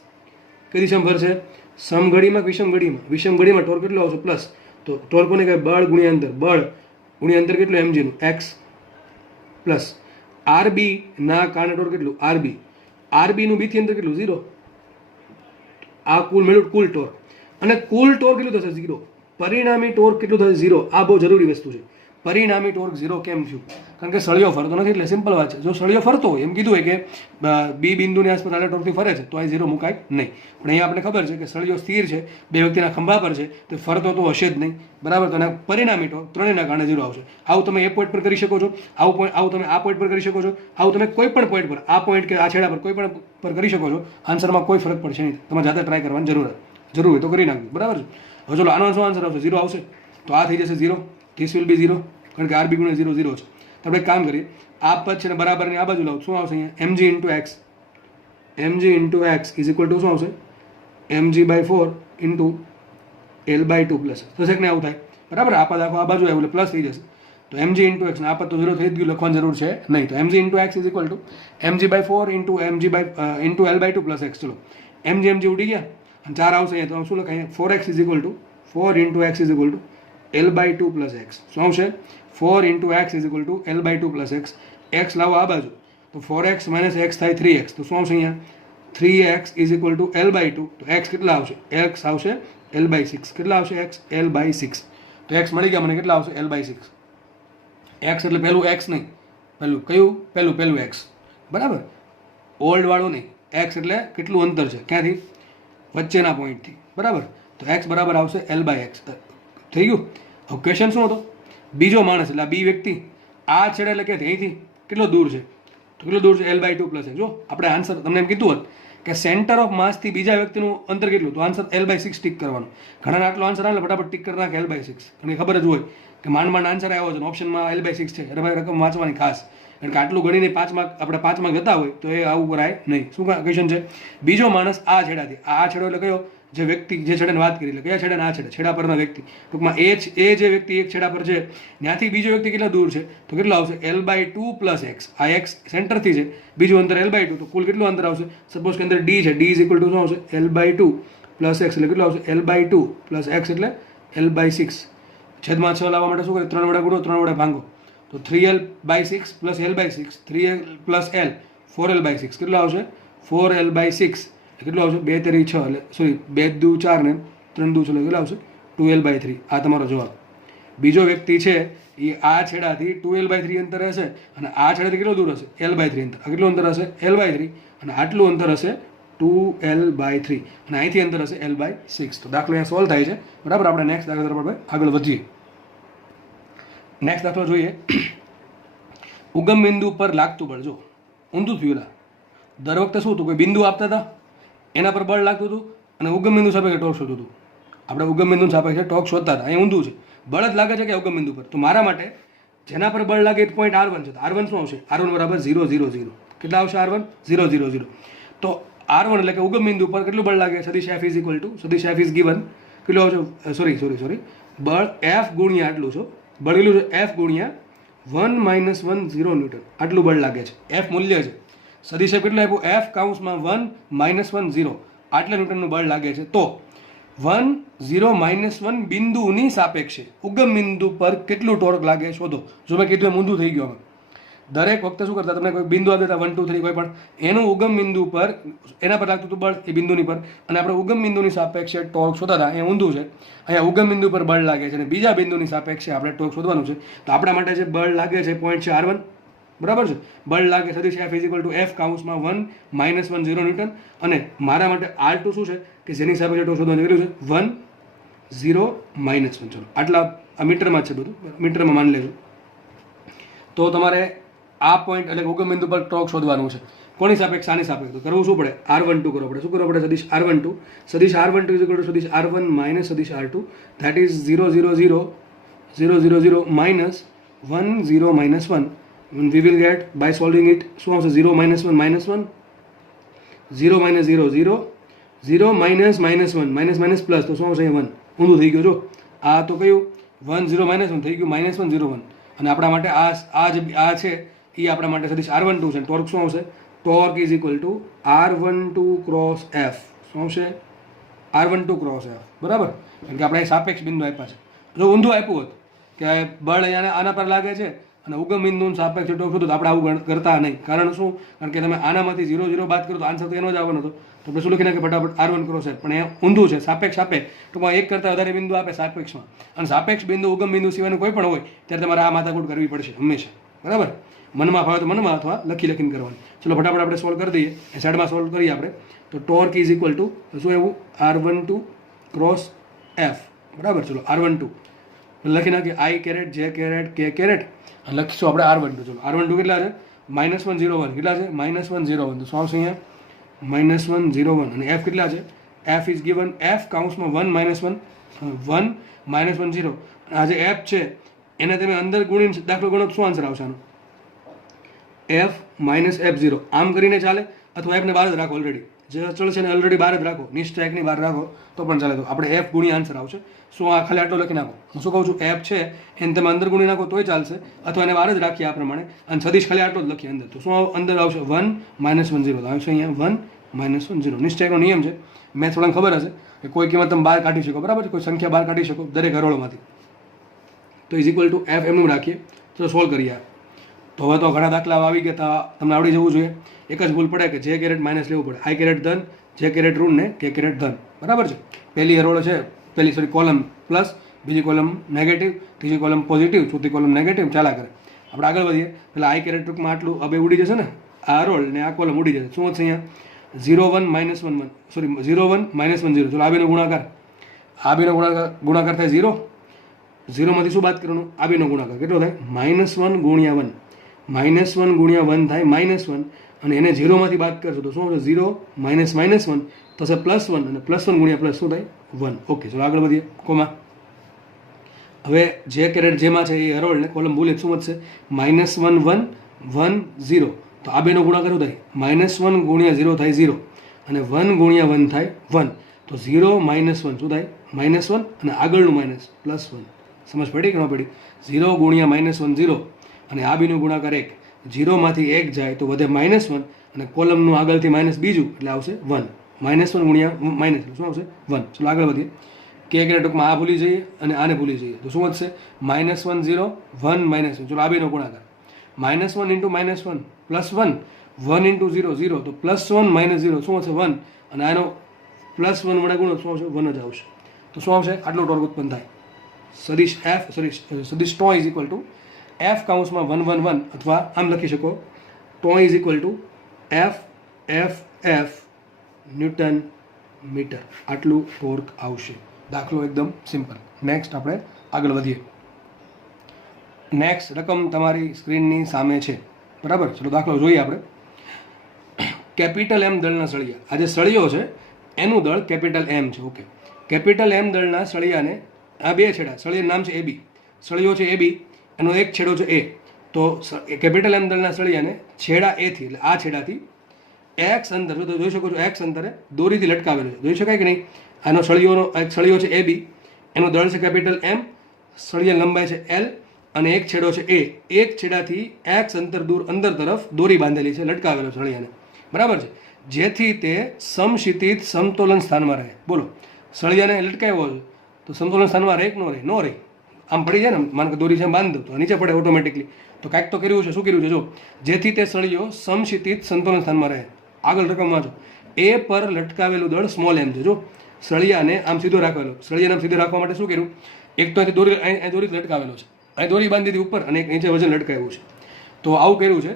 કઈ દિશામાં ફરશે? સમઘડીમાં, વિષમઘડીમાં? વિષમઘડીમાં ટોર્ક કેટલો આવશે? પ્લસ. તો ટોર્ક કોને કહેવાય? બળ ગુણ્યા અંતર. બળ ગુણ્યા અંતર કેટલું? એમજી નું x. પ્લસ આરબી ના કારણે ટોર્ક કેટલું? આરબી. આરબી નું બી થી અંતર કેટલું? 0. આ કુલ મેળવ્યું, કુલ ટોર્ક. અને કુલ ટોર્ક કેટલું થશે? 0. પરિણામી ટોર્ક કેટલું થશે? 0. આ બહુ જરૂરી વસ્તુ છે. પરિણામી ટોર્ક 0 કેમ થયું? કારણ કે સળિયો ફરતો નથી, એટલે સિમ્પલ વાત છે. જો સળિયો ફરતો હોય, એમ કીધું હોય કે બી બિંદુની આસપાસ આટલા ટોર્કથી ફરે છે, તો આ 0 મુકાય નહીં. પણ અહીંયા આપણે ખબર છે કે સળિયો સ્થિર છે, બે વ્યક્તિના ખંભા પર છે, તો ફરતો તો હશે જ નહીં. બરાબર? તો એના પરિણામી ટોર્ક ત્રણેયના કારણે 0 આવશે. આવું તમે એ પોઈન્ટ પર કરી શકો છો, આવું તમે આ પોઈન્ટ પર કરી શકો છો, આવું તમે કોઈ પણ પોઈન્ટ પર, આ પોઈન્ટ કે આ છેડા પર, કોઈ પણ પર કરી શકો છો. આન્સરમાં કોઈ ફરક પડશે નહીં. તમારે જાતે ટ્રાય કરવાની જરૂર હોય તો કરી નાખજો. બરાબર છે? હવે ચલો, આનો શું આન્સર આવશે? 0 આવશે. તો આ થઈ જશે 0. ધીસ વિલ બી 0, કારણ કે આરબી ગુણ્યા 0 0 છે. તો આપણે એક કામ કરીએ, આ પદ છે ને બરાબરની આ બાજુ લાવો. શું આવશે અહીંયા? mg × x. mg × x is equal two શું આવશે? mg/4 × l/2 plus. થશે કે નહીં? આવું થાય. બરાબર? આ પદ આખો આ બાજુ આવ્યું એટલે પ્લસ થઈ જશે. તો mg × x, આ પદ તો 0 થઈ જ ગયું, લખવાની જરૂર છે નહીં. તો mg × x is equal two mg/4 × l/2 plus x. ચલો, mg ઉડી ગયા અને 4 આવશે અહીંયા, તો શું લખાય? 4x is equal two 4 × x is equal two l/2 plus x. શું આવશે? 4 × x is equal two l/2 plus x. x લાવો આ બાજુ, તો 4x - x થાય 3x. તો શું આવશે અહીંયા? 3x is equal two l/2. તો x કેટલા આવશે? x આવશે l/6. કેટલા આવશે? x l/6. તો x મળી ગયા મને. કેટલા આવશે? l/6. x એટલે પહેલું x નહીં, પહેલું કયું? પહેલું x. બરાબર? ઓલ્ડ વાળું નહીં. x એટલે કેટલું અંતર છે, ક્યાંથી? વચ્ચેના પોઈન્ટથી. બરાબર? તો x બરાબર આવશે l/x. થઈ ગયું? હવે ક્વેશ્ચન શું હતો? બીજો માણસ એટલે આ બી વ્યક્તિ આ છેડે એટલે કે અહીંથી કેટલો દૂર છે? તો કેટલો દૂર છે? l/2 plus x. જો આપણે આન્સર તમને એમ કીધું હોત કે સેન્ટર ઓફ માસથી બીજા વ્યક્તિનું અંતર કેટલું, તો આન્સર l/6 ટીક કરવાનું. ઘણાને આટલો આન્સર આવે ફટાફટ ટીક કરી નાખે l/6. કારણ કે ખબર જ હોય કે માંડ આન્સર આવ્યો છે, ઓપ્શનમાં l/6 છે. અરે ભાઈ, રકમ વાંચવાની ખાસ, કારણ કે આટલું ગણીને 5 માર્ક આપણે 5 માર્ક જતા હોય તો એ આવું કરાય નહીં. શું ક્વેશ્ચન છે? બીજો માણસ આ છેડાથી, આ છેડો એટલે કયો? જે વ્યક્તિ જે છેડાની વાત કરી, એટલે કયા છેડા? આ છેડા પરના વ્યક્તિ. ટૂંકમાં એ જે વ્યક્તિ એક છેડા પર છે ત્યાંથી બીજો વ્યક્તિ કેટલા દૂર છે? તો કેટલો આવશે? L/2 plus x. આ એક્સ સેન્ટરથી છે, બીજું અંતર L/2, તો કુલ કેટલું અંતર આવશે? સપોઝ કે અંદર ડી છે, ડી ઇઝ ઇક્વલ ટુ શું આવશે? L/2 પ્લસ એક્સ, એટલે કેટલું આવશે? L/2 પ્લસ એક્સ એટલે L/6. છેદમાં 6 લાવવા માટે શું કરે? 3 વડે ગુણો, 3 વડે ભાંગો, તો 3L/6 plus L/6, 3L plus L 4L/6 કેટલો આવશે? 4L/6 કેટલું આવશે? 2 તેરી 6, એટલે સોરી 2 દુ 4 ને 3 દુ 6, કેટલું આવશે? 2L/3. આ તમારો જવાબ. બીજો વ્યક્તિ છે એ આ છેડાથી 2L/3 અંતર હશે અને આ છેડાથી કેટલો દૂર હશે? L/3 અંતર. આ કેટલું અંતર હશે? L/3, અને આટલું અંતર હશે 2L/3, અને અહીંથી અંતર હશે L/6. તો દાખલો અહીંયા સોલ્વ થાય છે. બરાબર. આપણે નેક્સ્ટ દાખલા તરફ આપણે આગળ વધીએ. નેક્સ્ટ દાખલો જોઈએ. ઉગમ બિંદુ પર લાગતું બળ. જો ઊંધું થયું. દર વખતે શું હતું? કોઈ બિંદુ આપતા હતા, એના પર બળ લાગતું હતું, અને ઉગમ બિંદુ સાપેક્ષે ટોર્ક શોધતું હતું. આપણે ઉગમ બિંદુ સાપેક્ષે ટોર્ક શોધતા હતા. અહીંયા ઊંધું છે. બળ જ લાગે છે કે ઉગમ બિંદુ પર? તો મારા માટે જેના પર બળ લાગે એ પોઈન્ટ R1 છે. તો R1 શું આવશે? R1 બરાબર 0, 0, 0. કેટલા આવશે R1? 0, 0, 0. તો R1 એટલે કે ઉગમ બિંદુ પર કેટલું બળ લાગે? સદિશ F ઇઝ ઇક્વલ ટુ, સદિશ F ઇઝ ગિવન કેટલું આવશે? સોરી બળ F ગુણ્યા આટલું છે. બળ કેટલું છે? F ગુણ્યા 1 - 1 0 ન્યૂટન. આટલું બળ લાગે છે. F મૂલ્ય છે. સદિશ F કેટલું આપ્યું? F કૌંસમાં 1 - 1 0. આટલા ન્યૂટનનું બળ લાગે છે. તો 1 0 - 1 બિંદુની સાપેક્ષે ઉગમ બિંદુ પર કેટલું ટોર્ક લાગે શોધો. જો મેં કીધું એમ ઊંધું થઈ ગયું. દરેક વખતે શું કરતા? તમને કોઈ બિંદુ આપી દેતા 1 2 3 કોઈ પણ, એનું ઉગમ બિંદુ પર એના પર લાગતું હતું બળ, એ બિંદુની પર, અને આપણે ઉગમ બિંદુની સાપેક્ષે ટોર્ક શોધતા હતા. અહીંયા ઊંધું છે. અહીંયા ઉગમ બિંદુ પર બળ લાગે છે અને બીજા બિંદુની સાપેક્ષે આપણે ટોર્ક શોધવાનું છે. તો આપણા માટે જે બળ લાગે છે પોઈન્ટ છે R1. બરાબર છે. બળ લાગે સદિશ F is equal to F કૌંસમાં 1 - 1 0 ન્યૂટન, અને મારા માટે R2 શું છે કે જેની સાપેક્ષે ટોર્ક શોધવાનું કર્યું છે? 1 0 - 1. ચલો આટલા આ મીટરમાં છે, બધું મીટરમાં માની લેજો. તો તમારે આ પોઈન્ટ એટલે ઉગમ બિંદુ પર ટોર્ક શોધવાનું છે. કોની સાપેક્ષ? આની સાપેક્ષ. તો કરવું શું પડે? R12 કરવું પડે. શું કરવું પડે? સદિશ R12. સદિશ R12 ઇઝ ઇક્વલ ટુ સદિશ R1 માઇનસ સદિશ R2. That is 0 0 0 0 0 0 minus 1 0 - 1. We will get by solving it. શું આવશે? 0 - 1 -1 0 - 0 0 0 minus minus પ્લસ, તો શું આવશે? 1. ઊંધું થઈ ગયું. જો આ તો કયું 1 0 -1 થઈ ગયું, -1 0 1. અને આપણા માટે આ છે એ આપણા માટે સદિશ R12 છે. ટોર્ક શું આવશે? Torque is equal two R12 cross F. શું આવશે? R12 cross F. બરાબર. કારણ કે આપણે સાપેક્ષ બિંદુ આપ્યા છે. જો ઊંધું આપ્યું હોત કે બળ અહીંયા આના પર લાગે છે અને ઉગમ બિંદુનું સાપેક્ષ ટોર્ક શોધો, તો આપણે આવું કરતા નહીં. કારણ શું? કારણ કે તમે આનામાંથી 0 0 બાદ કરો તો આન્સર તો એનો જ આવવાનો હતો. તો આપણે શું લખી નાખીએ ફટાફટ? R1 cross F. પણ અહીંયા ઊંધું છે. સાપેક્ષ આપે ટૂંકમાં એક કરતાં વધારે બિંદુ આપે સાપેક્ષમાં, અને સાપેક્ષ બિંદુ ઉગમ બિંદુ સિવાયનું કોઈ પણ હોય ત્યારે તમારે આ માથાકૂટ કરવી પડશે હંમેશા. બરાબર. મનમાં ફાવે તો મનમાં, અથવા લખીને કરવાની. ચલો ફટાફટ આપણે સોલ્વ કરી દઈએ. એ સાઈડમાં સોલ્વ કરીએ આપણે. તો ટોર્ક ઇઝ ઇક્વલ ટુ શું એવું? R12 cross F. બરાબર. ચલો R12 લખી નાખીએ. I caret J caret K caret અને લખીશું આપણે R12. ચલો R12 કેટલા છે? -1 0 1. કેટલા છે? -1 0 1. તો શું આવશે અહીંયા? -1 0 1. અને F કેટલા છે? F ઇઝ ગિવન F કૌંસમાં 1 -1 0. આ જે F છે એને તમે અંદર ગુણીને દાખલો ગણો તો શું આન્સર આવશે આનો? F -F0. આમ કરીને ચાલે, અથવા F ને બહાર જ રાખો. ઓલરેડી જે અચળ છે ને ઓલરેડી બહાર જ રાખો, નિશ્ચય એકની બહાર રાખો તો પણ ચાલે. તો આપણે F ગુણ્યા આન્સર આવશે. શું આ ખાલી આટલો લખી નાખો. હું શું કહું છું? F છે એને તમે અંદર ગુણી નાખો તોય ચાલશે, અથવા એને બહાર જ રાખીએ આ પ્રમાણે, અને સદિશ ખાલી આટલો જ લખીએ અંદર. તો શું અંદર આવશે? 1 -1 0. આવશે અહીંયા 1 -1 0. નિશ્ચયનો નિયમ છે. મેં થોડા ખબર હશે કે કોઈ કિંમત તમે બહાર કાઢી શકો. બરાબર છે. કોઈ સંખ્યા બહાર કાઢી શકો દરેક હરોળમાંથી. તો ઇઝ ઇક્વલ ટુ F એમનું રાખીએ. તો સોલ્વ કરીએ. તો હવે તો ઘણા દાખલાઓ આવી ગયા, તમને આવડી જવું જોઈએ. એક જ ભૂલ પડે કે J કેરેટ માઇનસ લેવું પડે. I કેરેટ ધન, J કેરેટ ઋણ ને K કેરેટ ધન. બરાબર છે. પહેલી હરોળ છે, કોલમ પ્લસ, બીજી કોલમ નેગેટિવ, ત્રીજી કોલમ પોઝિટિવ, ચોથી કોલમ નેગેટિવ, ચાલા કરે. આપણે આગળ વધીએ. પહેલાં I કેરેટ ટૂંકમાં આટલું હવે ઉડી જશે ને, આ હરોળ ને આ કોલમ ઉડી જશે. શું હશે અહીંયા? 0 1 -1 1 સોરી 0 1 -1 0. ચલો આ બેનો ગુણાકાર, આ બેનો ગુણાકાર થાય 0. 0 માંથી શું બાદ કરવાનું? આ બેનો ગુણાકાર કેટલો થાય? -1 ગુણ્યા 1. -1 ગુણ્યા 1 થાય -1, અને એને 0 માંથી બાદ કરશો તો શું થશે? 0 -1 થશે +1, અને +1 ગુણ્યા પ્લસ શું થાય? 1. ઓકે. ચલો આગળ વધીએ. કોમા. હવે જે કેરેટ જેમાં છે એ હરોળને કોલમ બોલે શું વધશે? -1 1 1 0. તો આ બેનો ગુણાકાર શું થાય? -1 ગુણ્યા 0 થાય 0, અને 1 ગુણ્યા 1 થાય 1. તો 0 -1 શું થાય? -1 અને આગળનું માઇનસ +1. સમજ પડી કે ન પડી? 0 ગુણ્યા -1 0 અને આ બીનો ગુણાકાર 1. 0 માંથી 1 જાય તો વધે -1 અને કોલમનું આગળથી માઇનસ બીજું એટલે આવશે 1. -1 ગુણ્યા માઇનસ શું આવશે? 1. ચલો આગળ વધીએ. કે ટૂંકમાં આ ભૂલી જઈએ અને આને ભૂલી જઈએ તો શું વધશે? -1 0 1 -1. ચલો આ બેનો ગુણાકાર -1 × -1 +1 1 × 0 0 તો +1 -0 શું હશે? 1 અને આનો +1 વડે ગુણો શું આવશે? 1 જ આવશે. તો શું આવશે? આટલું ટોર્ક ઉત્પન્ન થાય. સદિશ tau is equal to F કૌંસમાં 1 1 1 અથવા આમ લખી શકો tau is equal to F newton metre. આટલું ટોર્ક આવશે. દાખલો એકદમ સિમ્પલ. નેક્સ્ટ આપણે આગળ વધીએ. નેક્સ્ટ રકમ તમારી સ્ક્રીનની સામે છે, બરાબર? ચલો દાખલો જોઈએ આપણે. કેપિટલ M દળના સળિયા. આ જે સળિયો છે એનું દળ કેપિટલ M છે. ઓકે, કેપિટલ M દળના સળિયાને આ બે છેડા, સળિયાનું નામ છે AB, સળિયો છે AB, એનો એક છેડો છે A. તો કેપિટલ M દળના સળિયાને છેડા A થી એટલે આ છેડાથી x અંતર, તો જોઈ શકો છો x અંતરે દોરીથી લટકાવેલો છે. જોઈ શકાય કે નહીં? આનો સળિયો છે AB, એનો દળ છે કેપિટલ M, સળિયા લંબાઈ છે L અને એક છેડો છે A. એક છેડાથી x અંતર દૂર અંદર તરફ દોરી બાંધેલી છે, લટકાવેલો સળિયાને, બરાબર છે, જેથી તે સમશિતિજ સમતોલન સ્થાનમાં રહે. બોલો, સળિયાને લટકાવ્યો છે તો સમતોલન સ્થાનમાં રહે કે ન રહે? ન રહે. આમ પડી જાય ને, માનો કે દોરી છે બાંધ દો તો નીચે પડે ઓટોમેટિકલી. તો કાંઈક તો કર્યું છે. શું કર્યું છે? જો, જેથી તે સળિયો સમશિતિજ સંતુલન સ્થાનમાં રહે. આગળ રકમ વાંચો. A પર લટકાવેલું દળ સ્મોલ m છે. જો, સળિયાને આમ સીધો રાખેલો, સળિયાને આમ સીધો રાખવા માટે શું કર્યું? એક તો અહીંથી દોરી લટકાવેલો છે, અહીં દોરી બાંધી દીધી ઉપર અને એક નીચે વજન લટકાવ્યું છે. તો આવું કર્યું છે.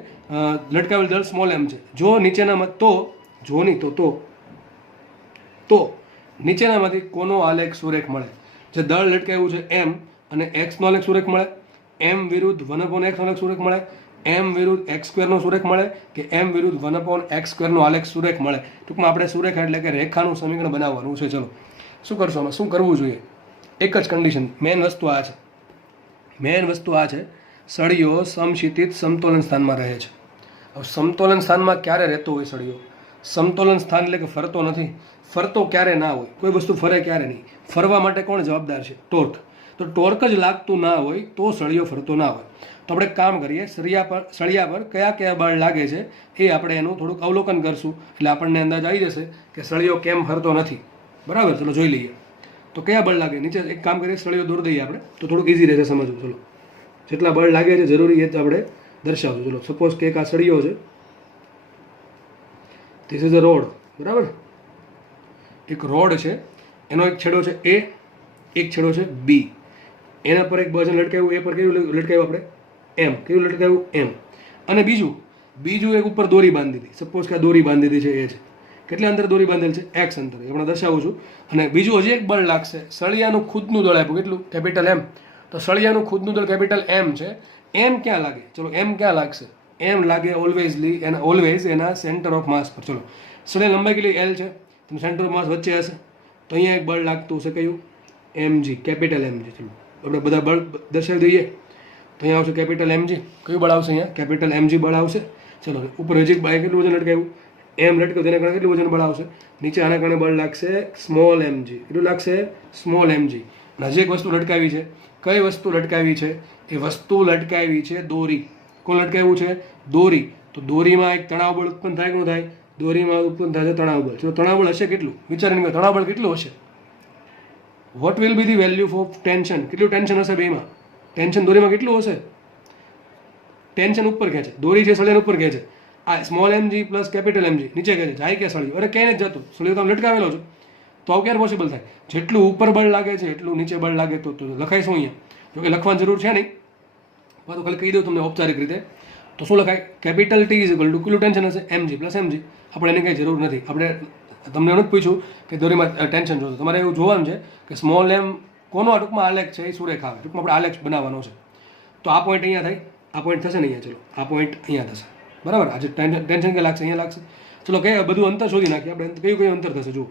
લટકાવેલું દળ સ્મોલ m છે. જો નીચેનામાં તો જો નહીં તો નીચેનામાંથી કોનો આલેખ સુરેખ મળે? જે દળ લટકાવ્યું છે m અને x નો આલેખ સુરેખ મળે, m વિરુદ્ધ 1/x નો આલેખ સુરેખ મળે, m વિરુદ્ધ x² નો સુરેખ મળે કે m વિરુદ્ધ 1/x² નો આલેખ સુરેખ મળે. ટૂંકમાં આપણે સુરેખ એટલે કે રેખાનું સમીકરણ બનાવવાનું છે. ચલો શું કરશો? આમાં શું કરવું જોઈએ? એક જ કન્ડિશન, મેન વસ્તુ આ છે, સળિયો સમશિતિજ સમતોલન સ્થાનમાં રહે છે. હવે સમતોલન સ્થાનમાં ક્યારે રહેતો હોય સળિયો? સમતોલન સ્થાન એટલે કે ફરતો નથી. ફરતો ક્યારે ના હોય? કોઈ વસ્તુ ફરે ક્યારે નહીં. ફરવા માટે કોણ જવાબદાર છે? ટોર્ક. તો ટોર્ક જ લાગતું ના હોય તો સળિયો ફરતો ના હોય. તો આપણે કામ કરીએ, સળિયા પર કયા બળ લાગે છે એ આપણે એનું થોડુંક અવલોકન કરશું એટલે આપણને અંદાજ આવી જશે કે સળિયો કેમ ફરતો નથી. બરાબર? ચલો જોઈ લઈએ. તો કયા બળ લાગે? નીચે એક કામ કરીએ, સળિયો દોરી દઈએ આપણે તો થોડુંક ઇઝી રહેશે સમજવું. ચલો, જેટલા બળ લાગે છે જરૂરી એ જ આપણે દર્શાવશું. ચલો, સપોઝ કે એક આ સળિયો છે, ધીસ ઇઝ અ રોડ, બરાબર? એક રોડ છે, એનો એક છેડો છે A, એક છેડો છે B. એના પર એક વજન લટકાવ્યું, એ પર કેવું લટકાવ્યું આપણે? M. કેવું લટકાવ્યું? M. અને બીજું એક ઉપર દોરી બાંધી દીધી. સપોઝ કે આ દોરી બાંધી દીધી છે, એ છે. કેટલા અંતર દોરી બાંધેલ છે? x અંતર. એ આપણે દર્શાવું છું. અને બીજું હજી એક બળ લાગશે, સળિયાનું ખુદનું દળ આપ્યું. કેટલું? Capital M. તો સળિયાનું ખુદનું દળ કેપિટલ M છે. M ક્યાં લાગે? ચલો, M ક્યાં લાગશે? M લાગે ઓલવેઝ એના સેન્ટર ઓફ માસ પર. ચલો, સળિયા લંબાઈ કેટલી? L છે, તો સેન્ટર ઓફ માસ વચ્ચે હશે. તો અહીંયા એક બળ લાગતું હશે, કયું? mg, capital mg. ચલો આપણે બધા બળ દર્શાવી દઈએ. તો અહીંયા આવશે કેપિટલ mg. કયું બળ આવશે? અહીંયા કેપિટલ mg બળ આવશે. ચલો, ઉપર હજી બાય કેટલું વજન લટકાવ્યું? m લટકાવ્યું, તેના કારણે કેટલું વજન બળ આવશે? નીચે આના કારણે બળ લાગશે સ્મોલ mg. કેટલું લાગશે? Small mg. હજી એક વસ્તુ લટકાવી છે. કઈ વસ્તુ લટકાવી છે? એ વસ્તુ લટકાવી છે દોરી. કોણ લટકાવ્યું છે? દોરી. તો દોરીમાં એક તણાવ બળ ઉત્પન્ન થાય કે ન થાય? દોરીમાં ઉત્પન્ન થાય છે તણાવ બળ. ચલો, તણાવ બળ હશે કેટલું? વિચારીને તણાવ બળ કેટલું હશે? What will be the value of tension? કેટલું ટેન્શન હશે બેમાં? ટેન્શન દોરીમાં કેટલું હશે? ટેન્શન ઉપર ખેંચે, દોરી છે સળિયા ઉપર ખેંચે. આ small mg plus capital mg નીચે ખેંચે. જાય કે સળિયો? અરે ક્યાંય નથી જતું, સળિયો તો આમ લટકાવેલો છે. તો આવું ક્યારે પોસિબલ થાય? જેટલું ઉપર બળ લાગે છે એટલું નીચે બળ લાગે તો લખાય શું અહીંયા? જોકે લખવાની જરૂર છે નહીં, તો ખાલી કહી દઉં તમને ઔપચારિક રીતે. તો શું લખાય? Capital T is equal two કેટલું ટેન્શન હશે? mg plus mg. આપણે એની કંઈ જરૂર નથી. આપણે તમને એવું જ પૂછ્યું કે દોરીમાં ટેન્શન જોતું. તમારે એવું જોવાનું છે કે સ્મોલ m કોનો ટૂંકમાં આલેખ છે એ સુરેખ આવે. ટૂંકમાં આપણે આલેખ બનાવવાનો છે. તો આ પોઈન્ટ અહીંયા થાય, આ પોઈન્ટ થશે ને અહીંયા. ચલો, આ પોઈન્ટ અહીંયા થશે, બરાબર? આજે ટેન્શન ક્યાં લાગશે? અહીંયા લાગશે. ચલો, કઈ બધું અંતર શોધી નાખીએ આપણે. કયું અંતર થશે જુઓ.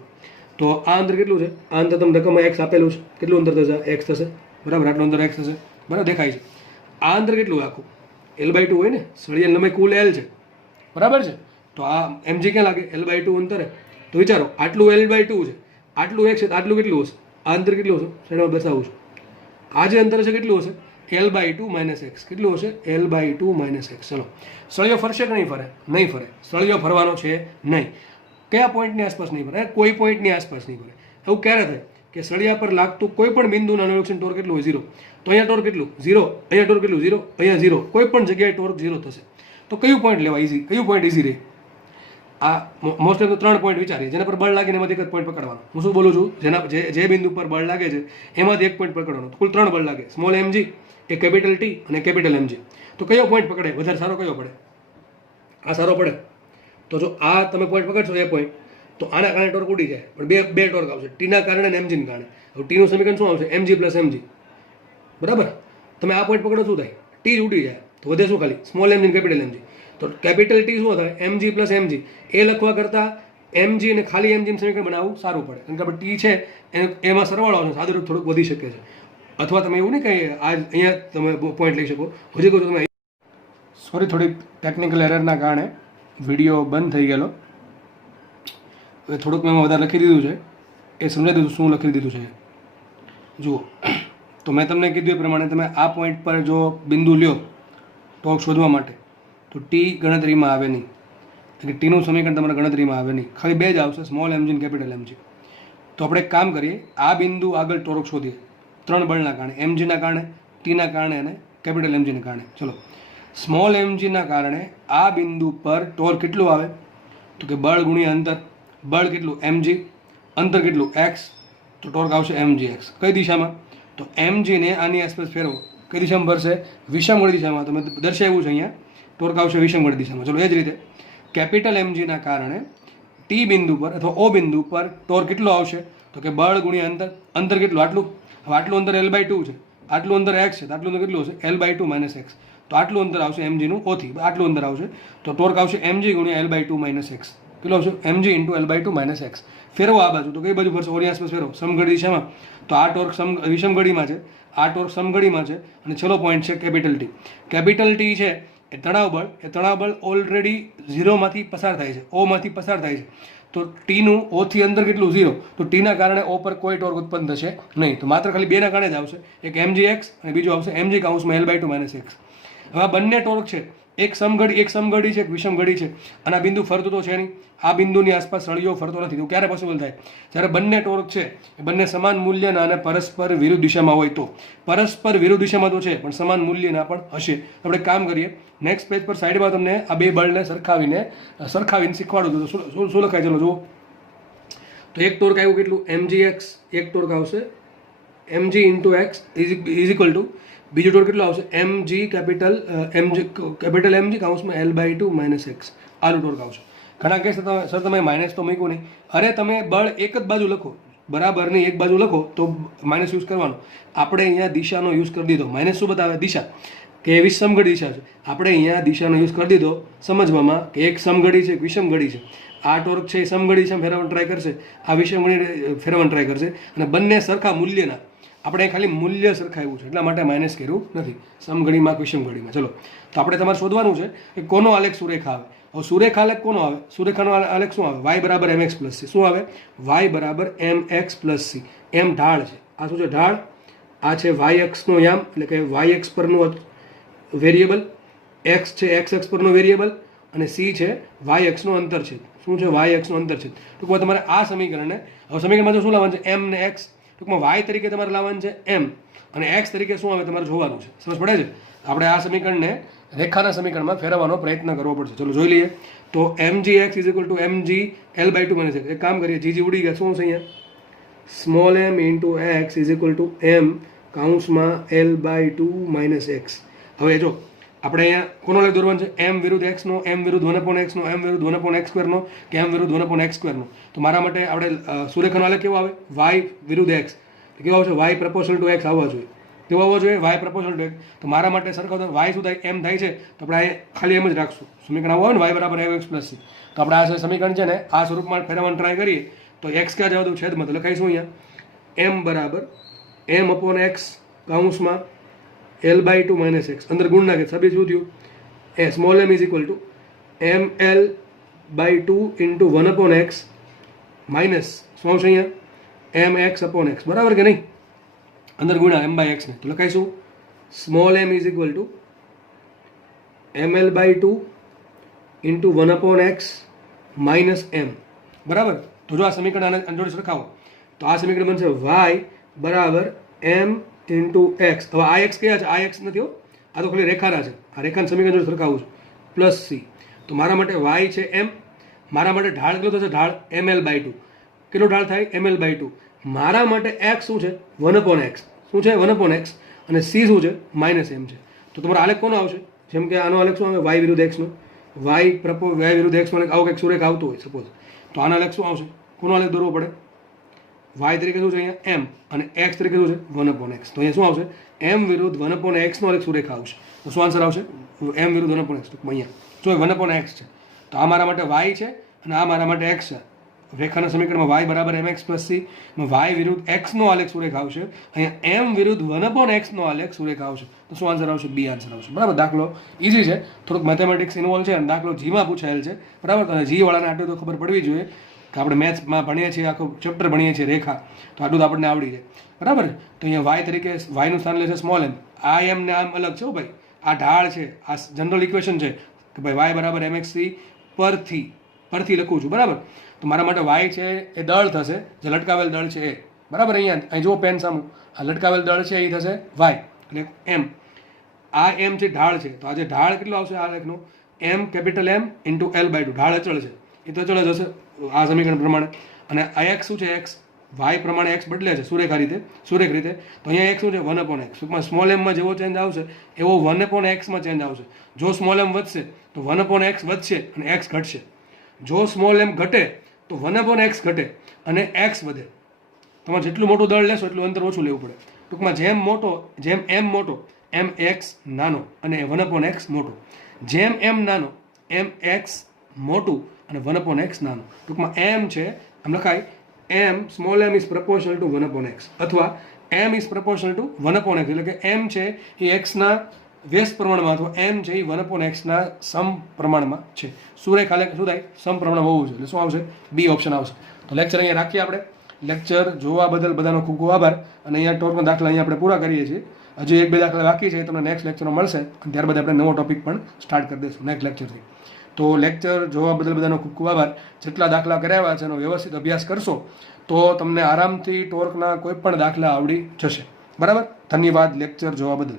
તો આ અંતર કેટલું છે? આ અંતર તમને રકમમાં x આપેલું છે. કેટલું અંતર થશે? x થશે, બરાબર? આટલું અંતર x થશે, બરાબર? દેખાય છે. આ અંતર કેટલું આખું? L/2 હોય ને, સળિયા લંબાઈ કુલ L છે, બરાબર છે? તો આ mg ક્યાં લાગે? L/2 અંતરે. તો વિચારો, આટલું L/2 છે, આટલું એક છે તો આટલું કેટલું હશે, આ અંતર કેટલું હશે સાઈડમાં દર્શાવું છું, આ જે અંતર છે કેટલું હશે L/2 - x, કેટલું હશે L/2 - x. ચલો સળિયો ફરશે કે નહીં ફરે, નહીં ફરે, સળિયો ફરવાનો છે નહીં. કયા પોઈન્ટની આસપાસ નહીં ફરે, કોઈ પોઈન્ટની આસપાસ નહીં ફરે. એવું ક્યારે થાય કે સળિયા પર લાગતું કોઈ પણ બિંદુના અનુલક્ષીને ટોર્ક કેટલું હોય 0, તો અહીંયા ટોર્ક કેટલું 0, અહીંયા ટોર્ક કેટલું 0, અહીંયા 0, કોઈ પણ જગ્યાએ ટોર્ક 0 થશે. તો કયું પોઈન્ટ લેવા ઇઝી, કયું પોઈન્ટ ઇઝી રહે? આ મોસ્ટ ઓફ 3 પોઈન્ટ વિચારીએ જેના પર બળ લાગે ને એમાંથી એક જ પોઈન્ટ પકડવાનો. હું શું બોલું છું, જે બિંદુ પર બળ લાગે છે એમાંથી એક પોઈન્ટ પકડવાનો. કુલ 3 બળ લાગે, સ્મોલ mg, એ કેપિટલ ટી અને કેપિટલ mg. તો કયો પોઈન્ટ પકડે વધારે સારો, કયો પડે? આ સારો પડે. તો જો આ તમે પોઈન્ટ પકડશો એ પોઈન્ટ, તો આના કારણે ટોર્ક ઉડી જાય, પણ બે ટોર્ક આવશે, ટીના કારણે અને એમજીના કારણે. હવે ટીનું સમીકરણ શું આવશે? mg + mg, બરાબર. તમે આ પોઈન્ટ પકડો શું થાય? ટી જ ઉડી જાય, તો વધે શું ખાલી સ્મોલ mg અને કેપિટલ mg. તો કેપિટલ ટી શું થાય? mg + mg. એ લખવા કરતાં mg અને ખાલી mg સમીકરણ બનાવવું સારું પડે, કારણ કે આપણે ટી છે એમાં સરવાળો આવશે, સાદું રૂપ થોડુંક વધી શકે છે. અથવા તમે એવું નહીં કે અહીંયા તમે પોઈન્ટ લઈ શકો, હજી કહું તમે. સોરી, થોડી ટેકનિકલ એરરના કારણે વિડીયો બંધ થઈ ગયેલો. હવે થોડુંક મેં વધારે લખી દીધું છે, એ સમજાવી દીધું શું લખી દીધું છે. જુઓ, તો મેં તમને કીધું એ પ્રમાણે તમે આ પોઈન્ટ પર જો બિંદુ લ્યો ટોર્ક શોધવા માટે, તો ટી ગણતરીમાં આવે નહીં, એટલે ટીનું સમીકરણ તમારા ગણતરીમાં આવે નહીં, ખાલી બે જ આવશે, સ્મોલ mg અને કેપિટલ mg. તો આપણે એક કામ કરીએ, આ બિંદુ આગળ ટોર્ક શોધીએ 3 બળના કારણે, mgના કારણે, ટીના કારણે અને કેપિટલ mgના કારણે. ચલો, સ્મોલ mgના કારણે આ બિંદુ પર ટોર્ક કેટલું આવે? તો કે બળ ગુણ્યા અંતર. બળ કેટલું? mg, અંતર કેટલું? x, તો ટોર્ક આવશે mgx. કઈ દિશામાં? તો mg ને આની આસપાસ ફેરવો, કઈ દિશામાં ફરશે? વિષમગળી દિશામાં. તો મેં દર્શાવ્યું છે અહીંયા, ટોર્ક આવશે વિષમગળી દિશામાં. ચલો, એ જ રીતે કેપિટલ mgના કારણે ટી બિંદુ પર અથવા ઓ બિંદુ પર ટોર્ક કેટલું આવશે? તો કે બળ ગુણ્યા અંતર. અંતર કેટલું? આટલું. હવે આટલું અંતર L/2 છે, આટલું અંતર x છે, તો આટલું અંતર કેટલું હશે? L/2 - x. તો આટલું અંતર આવશે mgનું ઓથી, આટલું અંતર આવશે, તો ટોર્ક આવશે mg ગુણ્યા L/2 - x. કેટલું આવશે? mg × L/2 - x. ફેરવો આ બાજુ, તો કઈ બાજુ ફરશે? ઓની આસપાસ ફેરવો, સમઘડી દિશામાં. તો આ ટોર્ક વિષમઘડીમાં છે, આ ટોર્ક સમઘડીમાં છે, અને છેલ્લો પોઈન્ટ છે કેપિટલ ટી. કેપિટલ ટી છે એ તણાવ બળ, એ તણાવ બળ ઓલરેડી 0માંથી પસાર થાય છે, ઓમાંથી પસાર થાય છે. તો ટીનું ઓથી અંદર કેટલું? 0. તો ટીના કારણે ઓ પર કોઈ ટોર્ક ઉત્પન્ન થશે નહીં, તો માત્ર ખાલી બેના કારણે જ આવશે, એક mgx અને બીજું આવશે mg / L/2 - x. હવે આ બંને ટોર્ક છે, એક સમઘડી છે, એક વિષમઘડી છે, અને આ બિંદુ ફરતું તો છે નહીં, આ બિંદુની આસપાસ સળિયો ફરતો નથી. તો ક્યારે પોસિબલ થાય? જ્યારે બંને ટોર્ક છે એ બંને સમાન મૂલ્યના અને પરસ્પર વિરુદ્ધ દિશામાં હોય. તો પરસ્પર વિરુદ્ધ દિશામાં તો છે, પણ સમાન મૂલ્યના પણ હશે. આપણે કામ કરીએ, નેક્સ્ટ પેજ પર સાઈડમાં તમને આ બે બળને સરખાવીને શીખવાડું. તો શું લખાય? ચલો જુઓ. તો એક ટોર્ક આવ્યું કેટલું? mgx. એક ટોર્ક આવશે mg × x = બીજો ટોર્ક કેટલો આવશે? mg capital mg / L/2 - x. આનું ટોર્ક આવશે. ઘણા કહેશે સર તમે માઇનસ તો મૂક્યું નહીં. અરે તમે બળ એક જ બાજુ લખો, બરાબરની એક બાજુ લખો તો માઇનસ યુઝ કરવાનો. આપણે અહીંયા દિશાનો યુઝ કરી દીધો. માઇનસ શું બતાવે? દિશા, કે વિષમઘડી દિશા છે. આપણે અહીંયા દિશાનો યુઝ કરી દીધો સમજવામાં કે એક સમઘડી છે, એક વિષમઘડી છે. આ ટોર્ક છે એ સમઘડી દિશામાં ફેરવવાનું ટ્રાય કરશે, આ વિષમઘડી ફેરવવાનું ટ્રાય કરશે, અને બંને સરખા મૂલ્યના. આપણે ખાલી મૂલ્ય સરખાવ્યું છે, એટલા માટે માઇનસ કર્યું નથી, સમઘડીમાં વિષમઘડીમાં. ચલો, તો આપણે તમારે શોધવાનું છે કે કોનો આલેખ સુરેખા આવે. હવે સુરેખા આલેખ કોનો આવે? સુરેખાનો આલેખ શું આવે? y = mx + c. શું આવે? y = mx + c. m ઢાળ છે, આ શું છે? ઢાળ. આ છે y અક્ષનો યામ, એટલે કે y અક્ષ પરનું વેરિયેબલ, x છે x અક્ષ પરનો વેરિયેબલ, અને c છે y અક્ષનો અંતર છે. શું છે? y અક્ષનો અંતર છે. ટૂંકમાં તમારે આ સમીકરણને, હવે સમીકરણમાં શું લાવવાનું છે? m ને x. ટૂંકમાં y તરીકે તમારે લાવવાનું છે m, અને x તરીકે શું આવે તમારે જોવાનું છે. સમજ પડે છે? આપણે આ સમીકરણને રેખાના સમીકરણમાં ફેરવવાનો પ્રયત્ન કરવો પડશે. ચલો જોઈ લઈએ. તો mgx = mg L/2 - x. એક કામ કરીએ, જીજી ઉડી ગયા. શું છે અહીંયા? Small m × x = m L/2 - x. હવે જો આપણે અહીંયા કોનો આલેખ દોરવાનો છે? m વિરુદ્ધ x નો, m વિરુદ્ધ 1/x નો, m વિરુદ્ધ 1/x² નો, કે m વિરુદ્ધ 1/x² નો. તો મારા માટે આપણે સુરેખાનો આલેખ કેવો આવે? y વિરુદ્ધ x. કેવો આવશે? y ∝ x આવવા જોઈએ. કેવો આવવો જોઈએ? y ∝ x. તો મારા માટે સરખો y શું થાય? m થાય છે, તો આપણે ખાલી એમ જ રાખશું. સમીકરણ આવું હોય ને y = mx + c. તો આપણે આ સમીકરણ છે ને આ સ્વરૂપમાં ફેરવવાનું ટ્રાય કરીએ, તો x ક્યાં જવા દઉં? છેદમાં. તો લખાઈશું અહીંયા m = m/x L/2 - x. અંદર ગુણ નાખે, સબી શું થયું? Small m = mL/2 × 1/x minus શું આવશે અહીંયા? એમ એક્સ અપોન એક્સ, બરાબર કે નહીં? અંદર ગુણ્યા એમ બાય એક્સને, તો લખાઈશું small m is equal to ml by 2 into 1 upon x minus m, બરાબર? તો જો આ સમીકરણ આના જોડે સરખાવો તો આ સમીકરણ બનશે વાય બરાબર એમ ઇન્ટુ એક્સ. હવે આ એક્સ કયા છે? આ એક્સ નથી હો, આ તો ખાલી રેખાના છે. આ રેખાના સમીકરણ જોડે સરખાવું છું, પ્લસ સી. તો મારા માટે વાય છે એમ, મારા માટે ઢાળ કેટલો થશે? ઢાળ ml બાય 2. કેટલો ઢાળ થાય? ml by 2. મારા માટે એક્સ શું છે? 1 અપોન એક્સ. શું છે? 1 અપોન એક્સ. અને સી શું છે? માઇનસ એમ છે. તો તમારો આલેખ કોનો આવશે? જેમ કે આનો આલેખ શું આવે? વાય વિરુદ્ધ એક્સનો. વાય વિરુદ્ધ એક્સનો આલેખ આવો કંઈક સુરેખ આવતો હોય સપોઝ, તો આનો આલેખ શું આવશે? કોનો આલેખ દોરવો પડે? વાય તરીકે શું છે અહીંયા? એમ, અને એક્સ તરીકે શું છે? 1 અપોન એક્સ. તો અહીંયા શું આવશે? એમ વિરુદ્ધ 1 અપોન એક્સનો આલેખ સુરેખા આવશે. તો શું આન્સર આવશે? એમ વિરુદ્ધ 1 અપોન એક્સ. તો અહીંયા જો 1 અપોન એક્સ છે, તો આ મારા માટે વાય છે અને આ મારા માટે એક્સ છે. રેખાના સમીકરણમાં વાય બરાબર એમ એક્સ પ્લસ સી, વાય વિરુદ્ધ એક્સનો આલેખ સુરેખ આવશે. અહીંયા એમ વિરુદ્ધ 1 અપોન એક્સનો આલેખ સુરેખ આવશે. તો શું આન્સર આવશે? બી આન્સર આવશે, બરાબર? દાખલો ઇઝી છે, થોડુંક મેથેમેટિક્સ ઇન્વોલ્વ છે અને દાખલો જીમાં પૂછાયેલ છે, બરાબર? અને જી વાળાને આટલું તો ખબર પડવી જોઈએ કે આપણે મેથ્સમાં ભણીએ છીએ, આખું ચેપ્ટર ભણીએ છીએ રેખા, તો આટલું તો આપણને આવડી જાય, બરાબર? તો અહીંયા વાય તરીકે વાયનું સ્થાન લેશે સ્મોલ એમ. આ એમ ને આમ અલગ છે ભાઈ, આ ઢાળ છે, આ જનરલ ઇક્વેશન છે કે ભાઈ વાય બરાબર એમ એક્સ સી પરથી લખું છું, બરાબર? તો મારા માટે વાય છે એ દળ થશે, જે લટકાવેલ દળ છે એ, બરાબર? અહીં જુઓ પેન સામું, આ લટકાવેલ દળ છે એ થશે વાય, એટલે એમ. આ એમ છે ઢાળ છે, તો આ જે ઢાળ કેટલો આવશે આ લેખનો? M capital m into l by 2. ઢાળ અચળ છે, એ તો અચળ જ હશે આ સમીકરણ પ્રમાણે. અને આ એક્સ શું છે? એક્સ વાય પ્રમાણે એક્સ બદલે છે સુરેખ રીતે. તો અહીંયા એક્સ શું છે? 1 અપોન એક્સ. ટૂંકમાં સ્મોલ એમમાં જેવો ચેન્જ આવશે એવો 1 અપોન એક્સમાં ચેન્જ આવશે. જો સ્મોલ એમ વધશે તો 1 અપોન એક્સ વધશે અને એક્સ ઘટશે. જો સ્મોલ એમ ઘટે તો 1 અપોન એક્સ ઘટે અને એક્સ વધે. તમારે જેટલું મોટું દળ લેશો એટલું અંતર ઓછું લેવું પડે. ટૂંકમાં જેમ એમ મોટો એમ એક્સ નાનો અને 1 અપોન એક્સ મોટો. જેમ એમ નાનો એમ એક્સ મોટું અને 1 અપોન એક્સ નાનો. ટૂંકમાં એમ છે, આમ લખાય m small m is proportional to 1 upon x, અથવા m is proportional to 1 upon x. એટલે કે એમ છે એ એક્સના વ્યસ્ત પ્રમાણમાં, અથવા એમ છે એ 1 અપોન એક્સના સમ પ્રમાણમાં છે. સુરેખ આલેખ શું થાય? સમ પ્રમાણમાં હોવું છે, એટલે શું આવશે? બી ઓપ્શન આવશે. તો લેક્ચર અહીંયા રાખીએ આપણે. લેક્ચર જોવા બદલ બધાનો ખૂબ ખૂબ આભાર. અને અહીંયા ટોટના દાખલા અહીંયા આપણે પૂરા કરીએ છીએ. હજુ 1-2 દાખલા બાકી છે, તમને નેક્સ્ટ લેક્ચરમાં મળશે અને ત્યારબાદ આપણે નવો ટોપિક પણ સ્ટાર્ટ કરી દઈશું નેક્સ્ટ લેક્ચરથી. તો લેક્ચર જોવા બદલ બધાનો ખૂબ ખૂબ આભાર. જેટલા દાખલા કરાવ્યા છે એનો વ્યવસ્થિત અભ્યાસ કરશો તો તમને આરામથી ટોર્કના કોઈ પણ દાખલા આવડી જશે, બરાબર? ધન્યવાદ લેક્ચર જોવા બદલ.